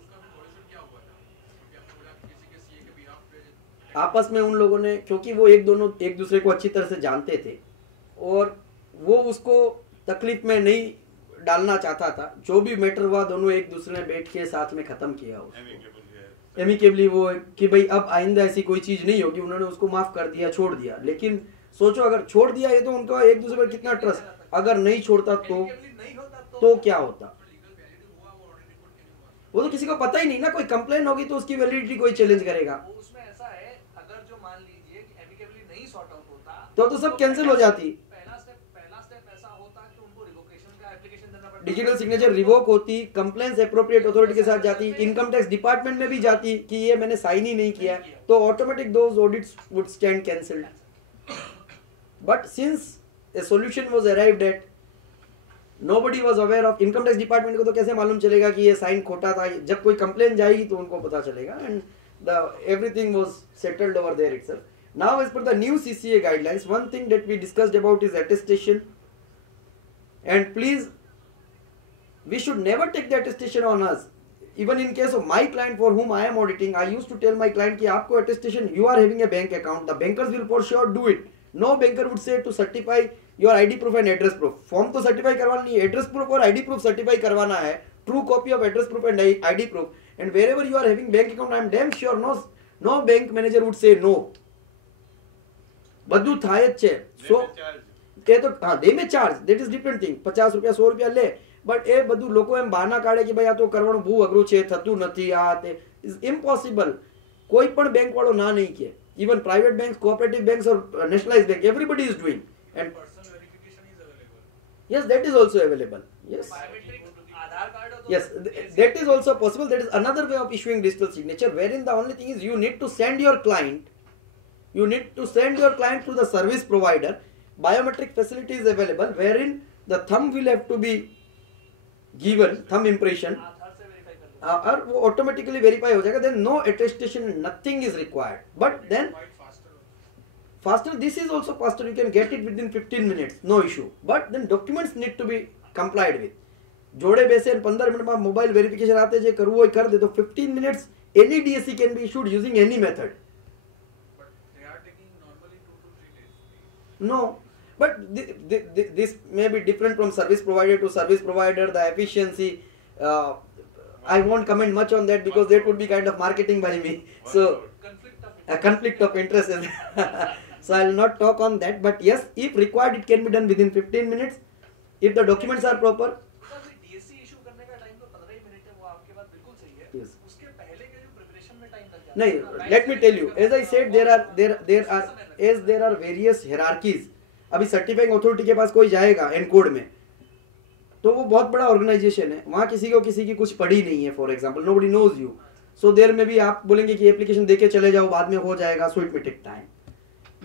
उसका भी सॉल्यूशन क्या हुआ था? क्योंकि आपने बोला कि किसी के सीए के बिहाफ पे आपस में उन लोगों ने, क्योंकि वो एक दूसरे को अच्छी तरह से जानते थे और वो उसको तकलीफ में नहीं डालना चाहता था, जो भी मैटर हुआ दोनों एक दूसरे ने बैठ के साथ में खत्म किया उसको एमिकेबली. वो कि भाई अब आइंदा ऐसी कोई चीज नहीं होगी, उन्होंने उसको माफ कर दिया, छोड़ दिया. लेकिन सोचो अगर छोड़ दिया ये तो उनका एक दूसरे पर कितना ट्रस्ट, अगर नहीं छोड़ता नहीं होता तो क्या होता. लीगल वैलिडिटी हुआ वो ऑडिट रिपोर्ट के लिए हुआ. वो तो किसी को पता ही नहीं ना, कोई कंप्लेन होगी तो उसकी वैलिडिटी कोई चैलेंज करेगा, वो उसमें ऐसा है, अगर जो मान लीजिए कि एमिकेबली नहीं सॉर्ट आउट होता तो सब कैंसिल हो जाती. पहला स्टेप ऐसा होता कि उनको रिवोकेशन का एप्लीकेशन देना पड़ता. डिजिटल सिग्नेचर रिवोक होती, कंप्लेंट्स एप्रोप्रिएट अथॉरिटी के साथ जाती, इनकम टैक्स डिपार्टमेंट में भी जाती कि ये मैंने साइन ही नहीं किया, तो automatic those audits would stand cancelled. But since A solution was arrived at, nobody was aware of. Income tax department को तो कैसे मालूम चलेगा कि ये साइन खोटा था, जब कोई कंप्लेन जाएगी तो उनको पता चलेगा. And the everything was settled over there itself. Now as per the new CCA guidelines, one thing that we discussed about is attestation. And please we should never take the attestation on us. Even in case of my client for whom I am auditing, I used to tell my client कि आपको attestation, you are having a bank account, the bankers will for sure do it. No banker would say to certify your ID proof and address proof. Form तो certify करवाना नहीं है, address proof और ID proof certify करवाना है, true copy of address proof and ID proof. And wherever you are having bank account, I am damn sure no bank manager would say no. બધું થાય જ છે. સો એ તો હા they may charge, that is different thing. 50 રૂપિયા 100 રૂપિયા લે, બટ એ બધું લોકો એમ બહાના કાઢે કે ભાઈ આ તો કરવાનું બહુ અઘરું છે, થતું નથી, આ તે ઇઝ ઇમ્પોસિબલ. કોઈ પણ બેંક વાળો ના નહીં કે. Even private banks, cooperative banks or nationalized bank, everybody is doing. And Personal verification is available. yes, that is also available. Yes. Biometric Aadhaar card हो तो Yes, that is also possible. That is another way of issuing digital signature, wherein the only thing is you need to send your client to the service provider. Biometric facility is available, wherein the thumb will have to be given, thumb impression, आधार से verify कर लो. और वो automatically verify हो जाएगा. Then no attestation, nothing is required. But then Quite faster. faster, this is also faster. You can get it within 15 minutes, no issue. But then documents need to be complied with. જોડે બેસે 15 મિનિટમાં mobile verification આતે જે કરવું હોય કરી દે તો 15 minutes any DSC can be issued using any method. But they are taking normally 2 to 3 days. No, but this may be different from service provider to service provider. The efficiency, I won't comment much on that because that would be kind of marketing by me. So conflict of a conflict of interest is so I will not talk on that. But yes, if required, it can be done within 15 minutes if the documents are proper. DSC issue करने का time तो 15 ही minute है, वो आपके बात बिल्कुल सही है. Yes. उसके पहले के जो प्रिपरेशन में टाइम लग जाता है. नहीं, let me tell you, as I said, there are various hierarchies. अभी सर्टिफाइंग अथॉरिटी के पास कोई जाएगा एनकोड में तो वो बहुत बड़ा ऑर्गेनाइजेशन है, वहाँ किसी की कुछ पड़ी नहीं है. For example nobody knows you, so there में भी आप बोलेंगे कि एप्लीकेशन देके चले जाओ, बाद में हो जाएगा, so it may take time.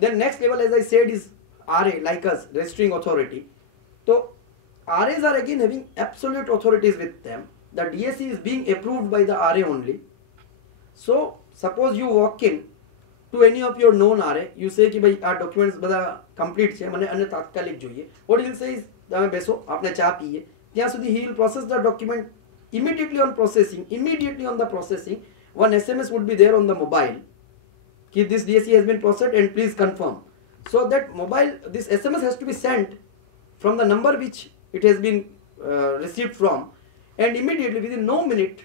Then next level, as I said, is RA, like us, registering authority. तो RAs are again having absolute authorities with them. The DSC is being approved by the RA only. So suppose you walk in to any of your known RA, you say कि भाई આ documents બધા complete છે, મને અને તાત્કાલિક જોઈએ. What he will say is તમે બેસો, આપણે ચા પીએ, ત્યાં સુધી he will process the document. Immediately on the processing, one SMS would be there on the mobile कि this DSC has been processed and please confirm. So that mobile, this SMS has to be sent from the number which it has been received from, and immediately within no minute,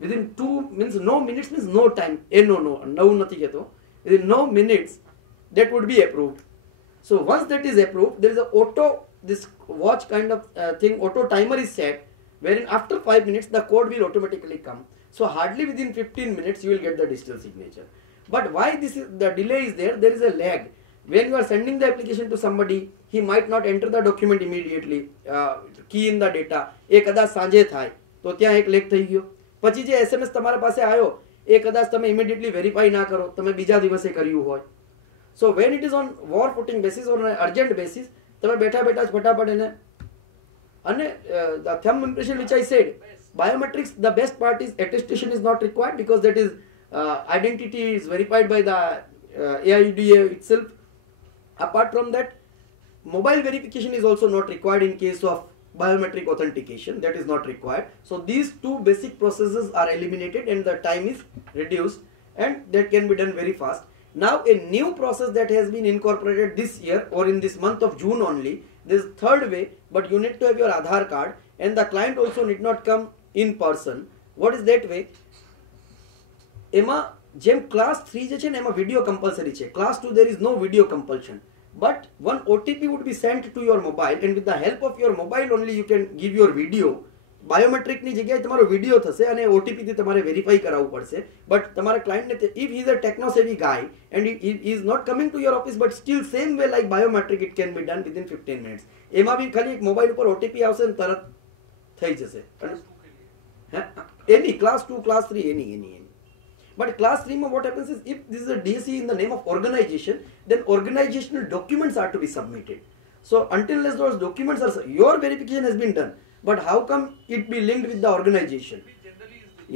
within 2 means no minutes means no time, no નથી કહેતો, within no minutes that would be approved. So once that is approved, there is a auto, this watch kind of thing, auto timer is set, wherein after 5 minutes the code will automatically come. So hardly within 15 minutes you will get the digital signature. But why the delay is there? There is a lag. When you are sending the application to somebody, he might not enter the document immediately, key in the data. એ કદાચ સાંજે થાય તો ત્યાં એક lake થઈ ગયો. પછી જે SMS તમારા પાસે આવ્યો એ કદાચ તમે immediately verify ના કરો, તમે બીજા દિવસે કર્યું હોય. So when it is on war footing basis or on an urgent basis, તમે બેઠા જ ફટાફટ એને અને the thumb impression which I said, biometrics, the best part is attestation is not required because that is identity is verified by the AIDA itself. Apart from that, mobile verification is also not required in case of biometric authentication. That is not required. So these two basic processes are eliminated and the time is reduced, and that can be done very fast. Now a new process that has been incorporated this year or in this month of June only, this third way, but you need to have your Aadhaar card and the client also need not come in person. What is that way? એમાં જેમ class 3 જે છે ને એમાં video compulsory છે. Class 2 there is no video compulsion, but one OTP would be sent to your mobile, and with the help of your mobile only you can give your video. Biometric ની જગ્યાએ તમારો video થશે અને OTP થી તમારે verify કરાવવું પડશે. But તમારા ક્લાયન્ટ ને if he is a techno savvy guy and he is not coming to your office, but still same way like biometric it can be done within 15 minutes. એમાં બી ખાલી એક mobile ઉપર OTP આવશે ને તરત થઈ જશે. Any class 2, class 3, any. But class 3 what happens is, if this is a DSC in the name of organization, then organizational documents are to be submitted. So until unless those documents are, your verification has been done, but how come it be linked with the organization?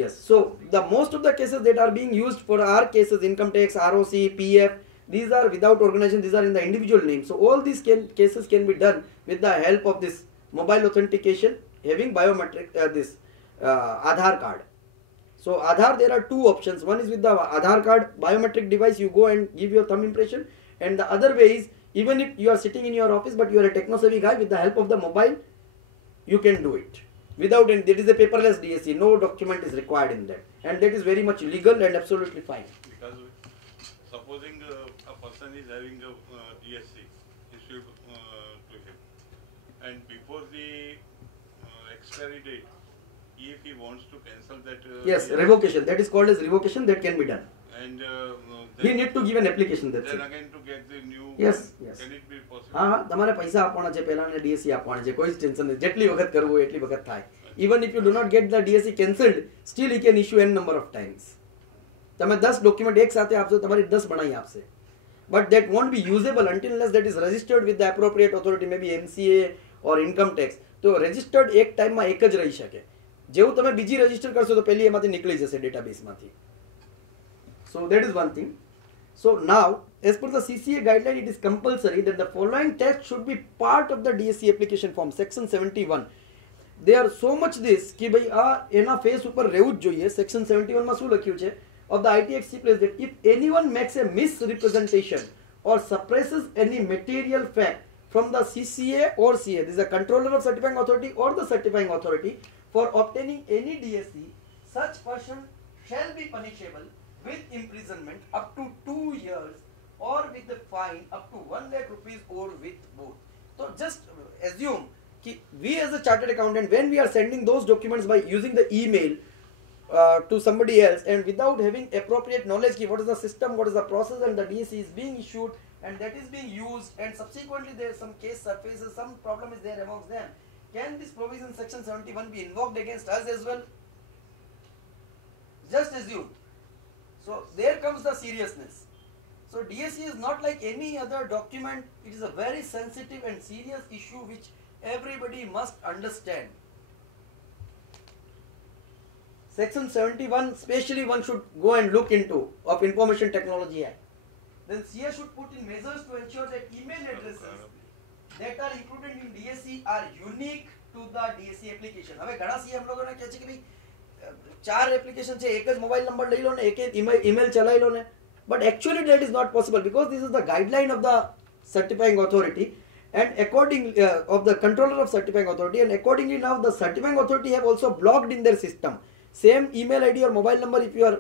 Yes. So the most of the cases that are being used for our cases, income tax, ROC, PF, these are without organization, these are in the individual name. So all these cases can be done with the help of this mobile authentication having biometric Aadhaar card. So Aadhaar, there are two options. One is with the Aadhaar card biometric device, you go and give your thumb impression, and the other way is, even if you are sitting in your office but you are a techno savvy guy, with the help of the mobile you can do it without any, that is a paperless DSC, no document is required in that, and that is very much legal and absolutely fine. Because supposing a person is having a DSC issued to him, and before the expiry date, if he wants to cancel that, Yes, revocation. That is called as revocation. That can be done. and He need to give an application. That's then it. again to get the new, Yes, yes. can it be possible? હા હા તમારે પૈસા આપવાના છે પહેલા ને DSC આપવાના છે કોઈ જ ટેન્શન નહીં જેટલી વખત કરવું હોય એટલી વખત થાય even if you do not get the DSC cancelled still he can issue n number of times તમે 10 ડોક્યુમેન્ટ એક સાથે આપશો તમારી 10 બનાવી આપશે but that won't be usable until unless that is registered with the appropriate authority maybe MCA or income tax તો registered એક ટાઈમમાં એક જ રહી શકે જેવું તમે બીજી રજીસ્ટર કરશો તો પહેલી એમાંથી નીકળી જશે ડેટાબેઝમાંથી so that is one thing. So now, as per the CCA guideline, it is compulsory that the following text should be part of the DSC application form, section 71. They are so much this, कि भाई एना face ऊपर રહેવું જ જોઈએ. Section 71 માં શું લખ્યું છે? Of the ITX place that if anyone makes a misrepresentation or suppresses any material fact from the CCA or CA, this is the controller of certifying authority or the certifying authority, for obtaining any DSC, such person shall be punishable with imprisonment up to 2 years or with the fine up to 1 lakh rupees or with both. So just assume that we as a chartered accountant, when we are sending those documents by using the email to somebody else and without having appropriate knowledge what is the system, what is the process, and the DSC is being issued and that is being used, and subsequently there is some case surfaces, some problem is there amongst them, can this provision section 71 be invoked against us as well? Just assume. So there comes the seriousness. So DSC is not like any other document. It is a very sensitive and serious issue which everybody must understand. Section 71 especially one should go and look into of Information Technology Act. Then CA should put in measures to ensure that email addresses that are included in DSC are unique to the DSC application. હવે ઘણા CA हम लोगों ने કહે છે કે ભાઈ 4 application છે એક જ મોબાઈલ નંબર લઈ લો ને એક જ ઈમેલ ચલાવી લો ને but actually that is not possible because this is the guideline of the certifying authority and according of the controller of certifying authority, and accordingly now the certifying authority have also blocked in their system same email ID or mobile number. If you are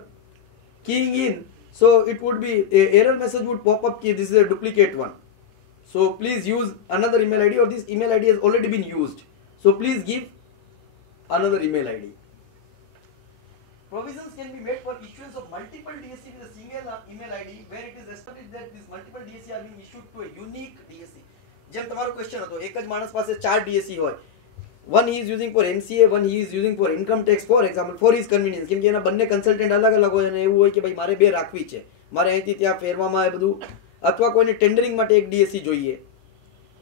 keying in, so it would be a error message would pop up this is a duplicate one, so please use another email ID or this email ID has already been used, so please give another email ID. Provisions can be made for issuance of multiple DSC with a single email ID where it is established that these multiple DSC are being issued to a unique DSC. જેમ તમારો question હતો એક જ માણસ પાસે 4 DSC હોય, one he is using for MCA, one he is using for income tax for example, for his convenience, કેમ કે એના બંને કન્સલ્ટન્ટ અલગ અલગ હોય અને એવું હોય કે ભાઈ મારે બે રાખવી છે, મારે અહીંથી ત્યાં ફેરવામાં આવે બધું, અથવા કોઈને ટેન્ડરિંગ માટે એક DSC જોઈએ,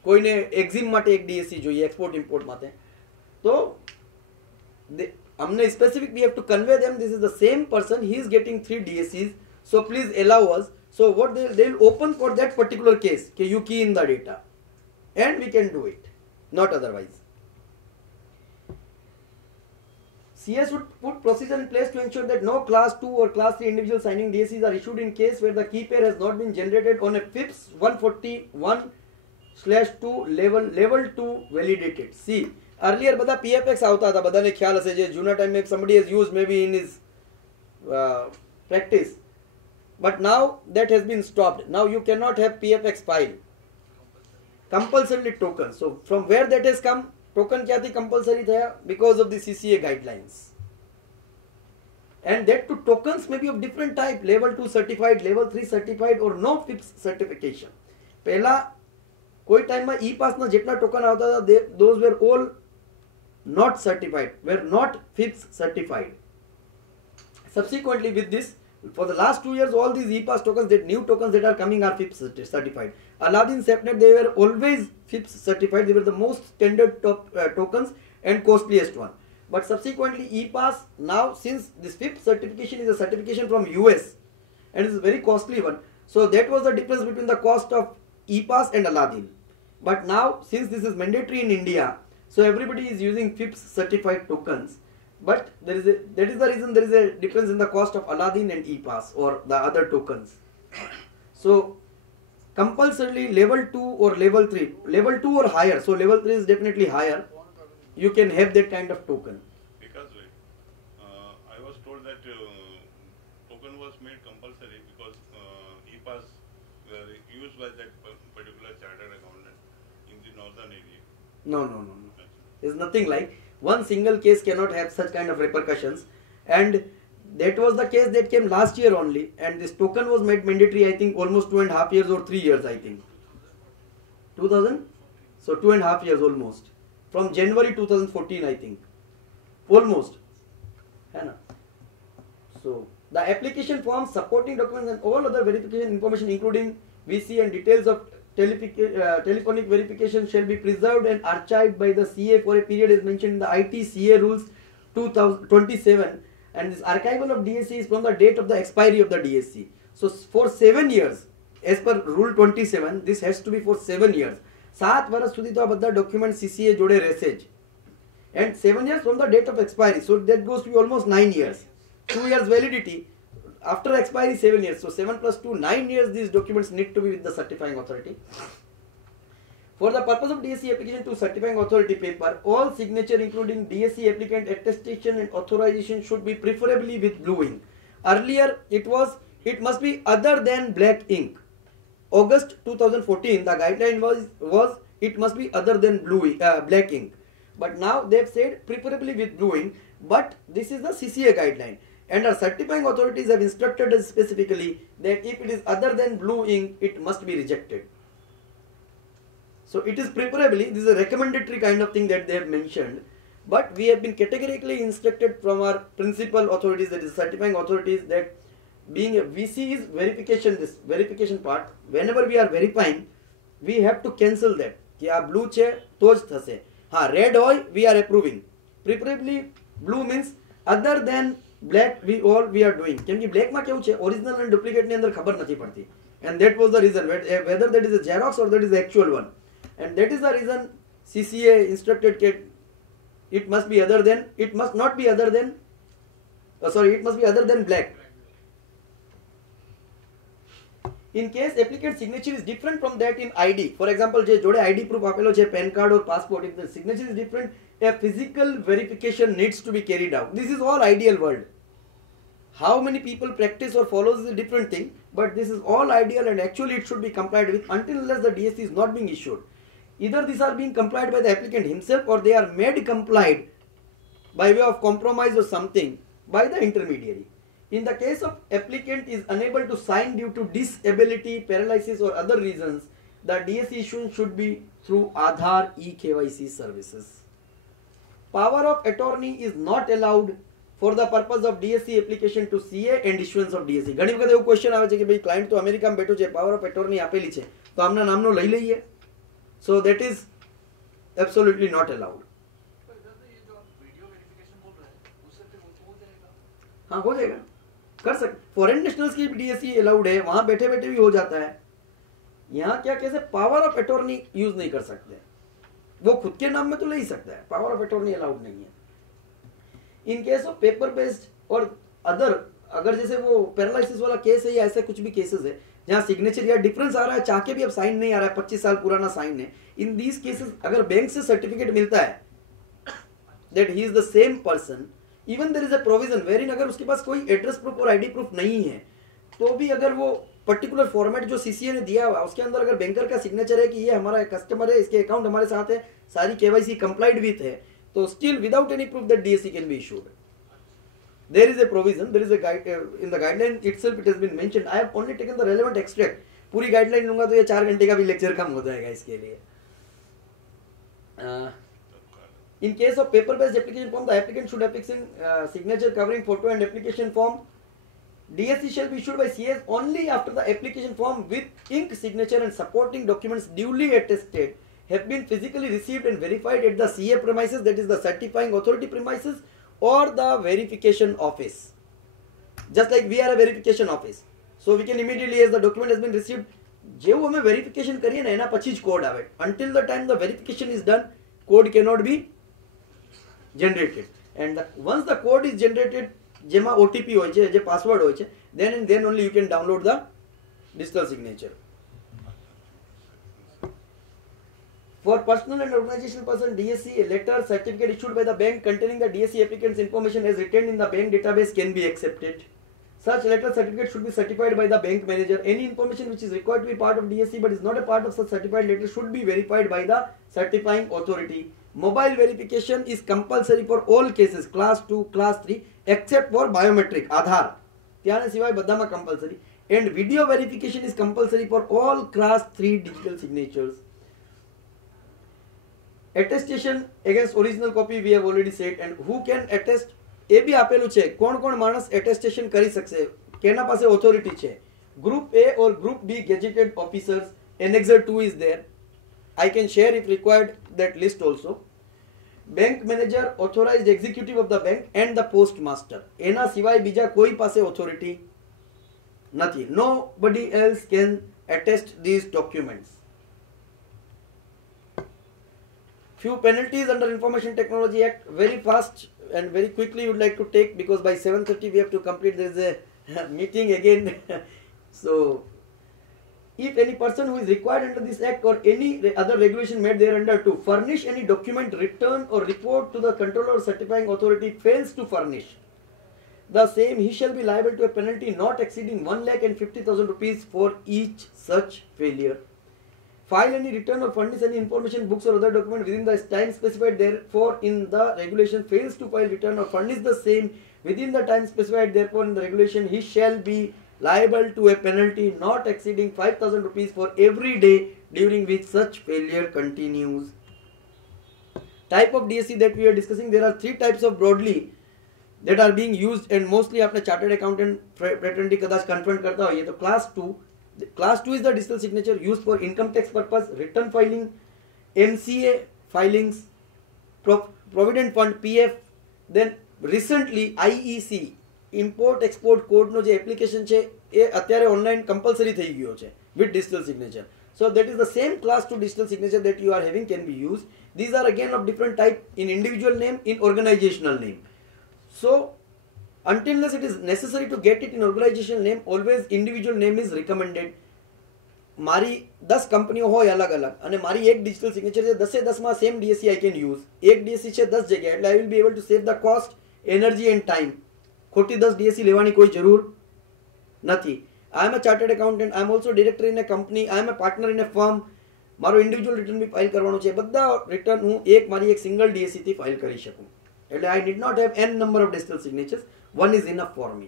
કોઈને એક્ઝિમ માટે એક DSC જોઈએ એક્સપોર્ટ ઇમ્પોર્ટ માટે, તો हमने specific we have to convey them this is the same person, he is getting 3 DSCs, so please allow us. So what they'll open for that particular case okay, you key in the data and we can do it, not otherwise. CS would put procedure in place to ensure that no class 2 or class 3 individual signing DSCs are issued in case where the key pair has not been generated on a FIPS 141/2 level 2 validated. See, earlier બધા PFX આવતા હતા, બધાને ખ્યાલ હશે જે જૂના ટાઈમે somebody has used maybe in his practice, but now that has been stopped. Now you cannot have PFX file, compulsorily token. So from where that has come, token ક્યાંથી compulsory થયા? Because of the CCA guidelines. And that to tokens may be of different type, level 2 certified, level 3 certified or no FIPS certification. પહેલા કોઈ ટાઈમમાં E-pass ના જેટલા token આવતા હતા those were all not certified, were not FIPS certified. Subsequently with this, for the last 2 years all these E-pass tokens, that new tokens that are coming are FIPS certified. Aladdin, SafeNet, they were always FIPS certified, they were the most standard tokens and costliest one. But subsequently E-pass, now since this FIPS certification is a certification from US and it's a very costly one, so that was the difference between the cost of E-pass and Aladdin. But now since this is mandatory in India, so everybody is using FIPS certified tokens, but that is the reason there is a difference in the cost of Aladdin and E-pass or the other tokens. So compulsorily level 2 or level 3, level 2 or higher, so level 3 is definitely higher, you can have that kind of token. Because I was told that token was made compulsory because E-pass were used by that particular chartered accountant in the northern area. No. There's nothing like one single case cannot have such kind of repercussions, and that was the case that came last year only, and this token was made mandatory, I think, almost 2.5 years or 3 years, I think. 2000? So 2.5 years almost. From January 2014, I think. Almost. है ना? So the application form, supporting documents and all other verification information including VC and details of telephonic verification shall be preserved and archived by the CA for a period as mentioned in the IT CA rules 2027, and this archival of DSC is from the date of the expiry of the DSC. So for 7 years as per rule 27 this has to be for 7 years. 7 વર્ષ સુધી તો આ બધા document CCA જોડે રહેશે જ, and 7 years from the date of expiry, so that goes to be almost 9 years. 2 years validity, after expiry 7 years, so 7 plus 2, 9 years these documents need to be with the certifying authority. For the purpose of DSC application to certifying authority paper, all signature including DSC applicant attestation and authorization should be preferably with blue ink. Earlier it must be other than black ink. August 2014 the guideline was it must be other than black ink, but now they've said preferably with blue ink, but this is the CCA guideline, and our certifying authorities have instructed us specifically that if it is other than blue ink it must be rejected. So it is preferably, this is a recommendatory kind of thing that they have mentioned, but we have been categorically instructed from our principal authorities, that is certifying authorities, that being a VC is verification, this verification part, whenever we are verifying we have to cancel that कि આ blue છે તો જ થશે. હા, red હોય we are approving, preferably blue means other than black we are doing, કેમ કે black માં કેવું છે original and duplicate ની અંદર ખબર નથી પડતી, and that was the reason whether that is a Xerox or that is the actual one, and that is the reason CCA instructed that it must be other than, it must not be other than it must be other than black. In case applicant signature is different from that in ID, for example જે જોડે ID proof આપેલો છે PAN card or passport, if the signature is different, a physical verification needs to be carried out. This is all ideal world. How many people practice or follows is a different thing, but this is all ideal and actually it should be complied with until unless the DSC is not being issued. Either these are being complied by the applicant himself or they are made complied by way of compromise or something by the intermediary. In the case of applicant is unable to sign due to disability, paralysis or other reasons, the DSC issuance should be through Aadhaar eKYC services. Power of attorney is not allowed for the purpose of DSC application to CA and issuance of DSC. ઘણી વખત એવું question આવે છે કે ભાઈ client તો અમેરિકામાં બેઠો છે, પાવર ઓફ એટોર્ની આપેલી છે, તો આમના નામનો લઈ લઈએ. So that is absolutely not allowed. हाँ हो जाएगा, कर सकते. फॉरेन नेशनल्स की DSC अलाउड है, वहां बैठे बैठे भी हो जाता है. यहाँ क्या कैसे पावर ऑफ अटॉर्नी यूज नहीं कर सकते, वो खुद के नाम में तो ले ही सकता है, पावर ऑफ अटॉर्नी अलाउड नहीं है. In case of paper based और अदर, अगर जैसे वो पैरालिसिस वाला केस है या ऐसे कुछ भी केसेस है जहाँ सिग्नेचर या डिफरेंस आ रहा है, चाह के भी अब साइन नहीं आ रहा है, 25 साल पुराना साइन है, इन दीज केसेस अगर बैंक से सर्टिफिकेट मिलता है that he is the same person, even there is a provision wherein अगर उसके पास कोई एड्रेस प्रूफ और आईडी प्रूफ नहीं है तो भी अगर वो पर्टिकुलर फॉर्मेट जो सीसीए ने दिया हुआ उसके अंदर अगर बैंकर का सिग्नेचर है कि ये हमारा कस्टमर है, इसके अकाउंट हमारे साथ है, सारी केवाईसी कंप्लाइड विथ है, तो still without any proof that DSC can be issued. There is a provision, there is a guide in the guideline itself it has been mentioned. I have only taken the relevant extract. पूरी guideline लूँगा तो ये 4 घंटे का भी lecture कम हो जाएगा इसके लिए. In case of paper-based application form, the applicant should affix in signature covering photo and application form. DSC shall be issued by CS only after the application form with ink signature and supporting documents duly attested have been physically received and verified at the CA premises, that is the certifying authority premises or the verification office. Just like we are a verification office, so we can immediately, as the document has been received, જેવું અમે verification કરીએ ને એના પછી જ code આવે. Until the time the verification is done, code cannot be generated. And once the code is generated, જેમાં OTP હોય છે, જે password હોય છે, then and then only you can download the digital signature. For personal and organizational person, DSC, a letter, certificate issued by the bank containing the DSC applicant's information as retained in the bank database can be accepted. Such letter certificate should be certified by the bank manager. Any information which is required to be part of DSC but is not a part of such certified letter should be verified by the certifying authority. Mobile verification is compulsory for all cases, class 2, class 3, except for biometric, Aadhaar. ત્યાંના સિવાય બધામાં compulsory. And video verification is compulsory for all class 3 digital signatures. Attestation against original copy we have already said. And who can attest? એ બી આપેલું છે કોણ કોણ માણસ attestation કરી શકશે, કેના પાસે ઓથોરિટી છે. Group A or group B gazetted officers. Annexure 2 is there. I can share if required that list also. Bank manager, authorized executive of the bank and the postmaster. એના સિવાય બીજા કોઈ પાસે authority નથી. Nobody else can attest these documents. Few penalties under Information Technology Act, very fast and very quickly would like to take, because by 7:30 we have to complete. There is a meeting again. So if any person who is required under this act or any other regulation made thereunder to furnish any document, return or report to the controller or certifying authority fails to furnish the same, he shall be liable to a penalty not exceeding 1,50,000 rupees for each such failure. File any return or furnish any information, books or other document within the time specified therefore in the regulation, fails to file return or furnish the same within the time specified therefore in the regulation, he shall be liable to a penalty not exceeding 5,000 rupees for every day during which such failure continues. Type of DSC that we are discussing, there are 3 types of broadly that are being used, and mostly आपने chartered accountant fraternity कदाच confront करता हो. ये तो class 2 is the digital signature used for income tax purpose, return filing, MCA filings, provident fund, PF. Then recently IEC, import export code નો જે application છે એ અત્યારે online compulsory થઈ ગયો છે with digital signature. So that is the same class 2 digital signature that you are having can be used. These are again of different type, in individual name, in organizational name. So until unless it is necessary to get it in organizational name, always individual name is recommended. મારી 10 કંપનીઓ હોય અલગ અલગ અને મારી એક digital signature છે 10 માં same DSC I can use. એક DSC છે 10 જગ્યા, એટલે I will be able to save the cost, energy and time. ખોટી 10 DSC લેવાની કોઈ જરૂર નથી. I am a chartered accountant, I am also director in a company, I am a partner in a firm. મારો individual return બી file કરવાનો છે. બધા return હું મારી એક સિંગલ DSC થી ફાઇલ કરી શકું. એટલે I need not have n number of digital signatures. One is enough for me.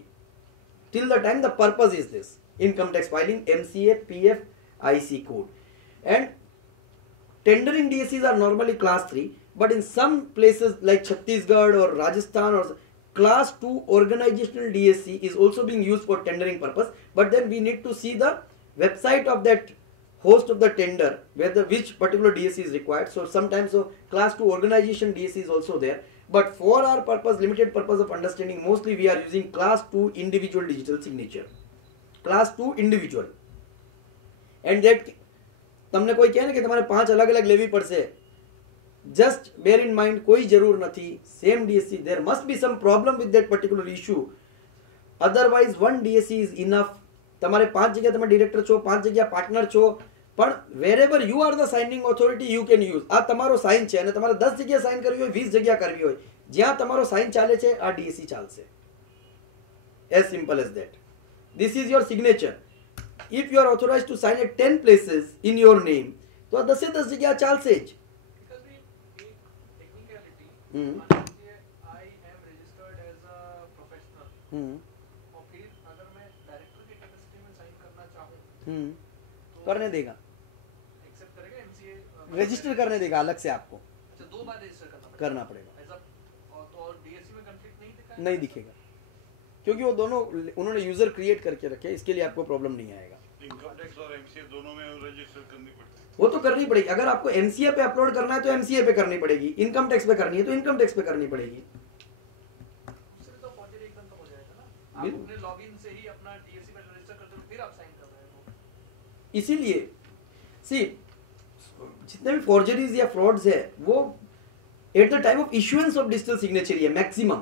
Till the time the purpose is this: income tax filing, MCA, PF, IC code. And tendering DSCs are normally class 3, but in some places like Chhattisgarh or Rajasthan or class 2 organizational DSC is also being used for tendering purpose. But then we need to see the website of that host of the tender, which particular DSC is required. So sometimes class 2 organization DSC is also there. But for our purpose, limited purpose of understanding, mostly we are using class 2 individual digital signature. Class 2 individual. And that તમને કોઈ કહે ને કે તમારે 5 અલગ અલગ લેવી પડશે, just bear in mind કોઈ જરૂર નથી. Same DSC, there must be some problem with that particular issue. Otherwise one DSC is enough. તમારે 5 જગ્યા તમે ડિરેક્ટર છો, 5 જગ્યા પાર્ટનર છો, પણ wherever you are the signing authority you can use. આ તમારો સાઇન છે અને તમારે 10 જગ્યા સાઇન કરવી હોય, 20 જગ્યા કરવી હોય, જ્યાં તમારો સાઇન ચાલે છે આ DSC ચાલશે. As simple as that. This is your signature. If you are authorized to sign at 10 places in your name, તો આ 10 જગ્યા ચાલશે જ. Because we technicality, I am registered as a professional. और फिर अगर मैं डायरेक्टर की कैपेसिटी में साइन करना चाहूँ, करने देगा, एक्सेप्ट करेगा MCA, रजिस्टर करने देगा अलग से आपको. अच्छा 2 बार रजिस्टर करना पड़ेगा. ऐसा तो DSC में कंफ्लिक्ट नहीं दिखा? नहीं दिखेगा, क्योंकि वो दोनों उन्होंने यूजर क्रिएट करके रखे, इसके लिए आपको प्रॉब्लम नहीं आएगा. इनकम टैक्स और MCA दोनों में रजिस्टर करनी पड़ती है. वो तो करनी पड़ेगी. अगर आपको MCA पे अपलोड करना है तो MCA पे करनी पड़ेगी, इनकम टैक्स पे करनी है तो इनकम टैक्स पे करनी पड़ेगी. उससे तो फॉर्जरी एकदम खत्म हो जाएगा ना. आप अपने लॉगिन से ही अपना DSC में रजिस्टर करते हो, फिर आप साइन कर रहे हो. इसीलिए जितने भी फॉर्जरीज या फ्रॉड्स है वो at the time of issuance of digital signature है. Maximum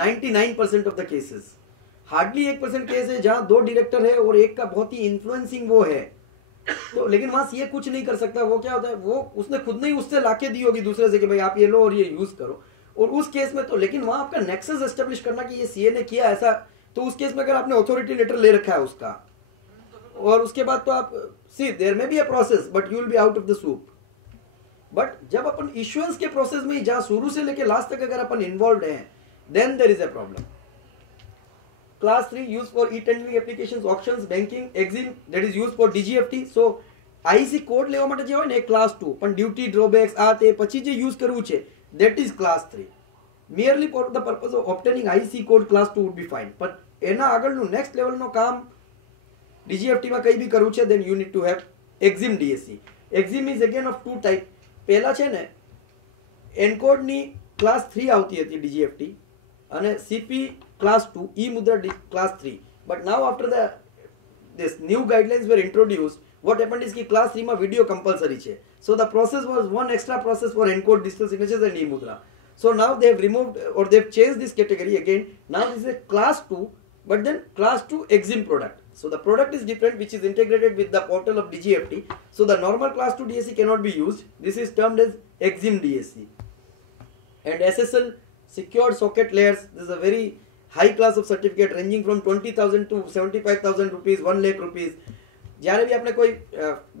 99% of the cases. Hardly 1% case है जहां 2 डायरेक्टर है और एक का बहुत ही इन्फ्लुएंसिंग वो है, तो लेकिन वहां ये कुछ नहीं कर सकता. वो क्या होता है, वो उसने खुद नहीं उससे लाके दी होगी दूसरे से कि भाई आप ये लो और ये यूज करो. और उस केस में तो लेकिन वहां आपका नेक्सस एस्टेब्लिश करना कि ये सीए ने किया ऐसा तो उस केस में अगर आपने अथॉरिटी लेटर ले रखा है उसका, और उसके बाद तो आप सी देयर में be a process but you will be out of the soup. But जब अपन इश्यूएंस के प्रोसेस में जहां शुरू से लेके लास्ट तक अगर अपन इन्वॉल्व हैं, then there is a problem. Class 3 used for e-tendering applications, auctions, banking, EXIM, that is used for DGFT. So IEC code લેવા માટે જે હોય ને એ ક્લાસ 2, પણ ડ્યુટી ડ્રોબેક્સ આ તે પછી જે યુઝ કરવું છે that is class 3. merely for the purpose of obtaining IEC code class 2 would be fine, but એના આગળનું next level નો કામ DGFT માં કઈ બી કરવું છે, then you need to have EXIM DSC. EXIM is again of two type. પહેલા છે ને એનકોડ ની ક્લાસ 3 આવતી હતી DGFT અને CP class 2, e-mudra class 3. But now after this new guidelines were introduced, what happened is कि class 3 में video compulsory है. So the process was one extra process for encode digital signatures and e-mudra. So now they have removed or they have changed this category again. Now this is a class 2, but then class 2 EXIM product. So the product is different, which is integrated with the portal of DGFT. So the normal class 2 DSC cannot be used. This is termed as EXIM DSC. And SSL secured socket layers. This is a very high class of certificate ranging from 20,000 to 75,000 rupees, 1 lakh rupees. જ્યારે બી આપણે કોઈ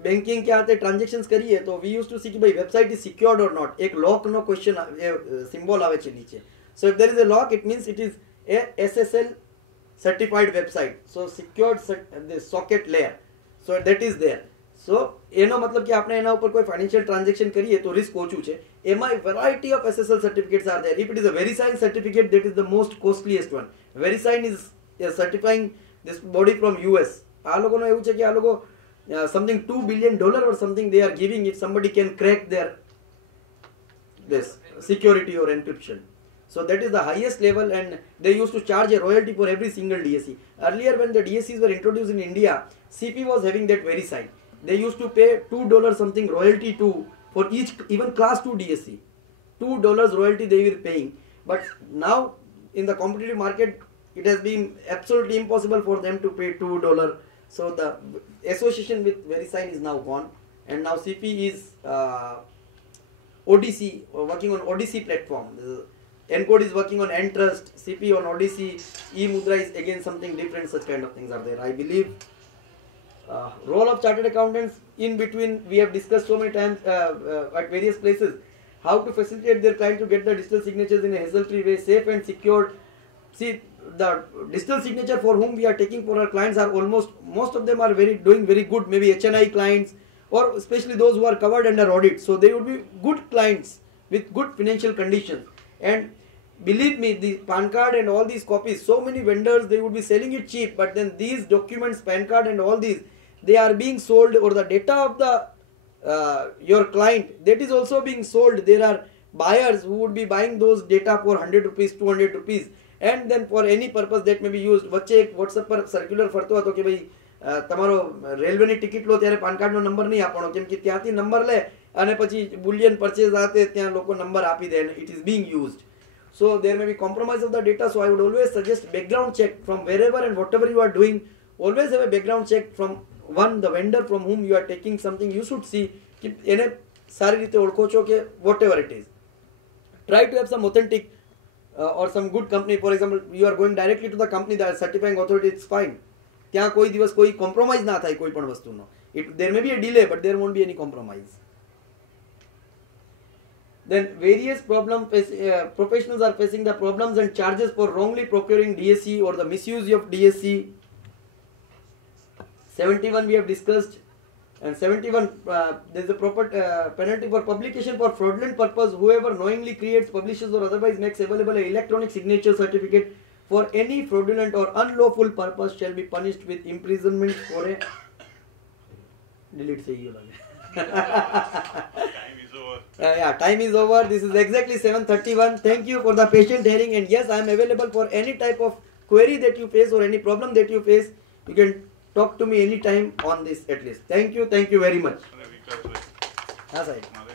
banking કે આતે transactions કરીએ તો વી use to see કે ભાઈ website is secured or not. એક લોકનો ક્વેશ્ચન સિમ્બોલ આવે છે નીચે. So if there is a lock it means it is a SSL certified website. So secured the socket layer. So that is there. So એનો મતલબ કે આપણે એના ઉપર કોઈ ફાઇનાન્શિયલ ટ્રાન્ઝેક્શન કરીએ તો રિસ્ક ઓછું છે. એમાં variety of SSL certificates are there. If it is a VeriSign certificate, that is the most costliest one. VeriSign is certifying this body from US. આ લોકોનો એવું છે કે આ લોકો something $2 billion or something they are giving if somebody can crack their this security or encryption. So that is the highest level, and they used to charge a royalty for every single DSC. Earlier when the DSCs were introduced in India, CP was having that VeriSign. They used to pay $2 something royalty to for each, even class 2 DSC. $2 royalty they were paying. But now in the competitive market, it has been absolutely impossible for them to pay $2. So the association with VeriSign is now gone, and now CP is ODC, working on ODC platform. Encode is working on Entrust, CP on Odyssey, e-mudra is again something different. Such kind of things are there. I believe role of chartered accountants in between we have discussed so many times at various places, how to facilitate their client to get the digital signatures in a hassle-free way, safe and secured. See, the digital signature for whom we are taking for our clients are most of them are doing very good, maybe HNI clients, or especially those who are covered under audit. So they would be good clients with good financial conditions. And believe me, the PAN card and all these copies, so many vendors, they would be selling it cheap, but then these documents, PAN card and all these, they are being sold, or the data of the your client, that is also being sold. There are buyers who would be buying those data for 100 rupees, 200 rupees, and then for any purpose that may be used. વચ્ચે એક WhatsApp પર circular ફરતો હતો કે ભાઈ તમારો રેલવેની ticket લો ત્યારે પાન કાર્ડનો નંબર નહીં આપવાનો, કેમ કે ત્યાંથી નંબર લે અને પછી બુલિયન પરચેઝ આતે ત્યાં લોકો નંબર આપી દે. It is being used. So there may be compromise of the data. So I would always suggest background check from wherever and whatever you are doing. Always have a background check from the vendor from whom you are taking something. You should see कि એને સારી રીતે ઓળખો છો કે whatever it is. Try to have some authentic or some good company. For example, you are going directly to the company that is certifying authority. It's fine. ત્યાં કોઈ દિવસ કોઈ compromise ના થાય કોઈ પણ વસ્તુનો. There may be a delay, but there won't be any compromise. Then various professionals are facing the problems and charges for wrongly procuring DSC or the misuse of DSC. 71 we have discussed, and 71 there is a proper penalty for publication for fraudulent purpose. Whoever knowingly creates, publishes or otherwise makes available an electronic signature certificate for any fraudulent or unlawful purpose shall be punished with imprisonment for a delete से ये लगे. Time is over. Yeah, time is over. This is exactly 7:31. Thank you for the patient hearing, and yes, I am available for any type of query that you face or any problem that you face. You can talk to me anytime on this at least. Thank you very much. અને વિકાસભાઈ, हाँ साहब. મારે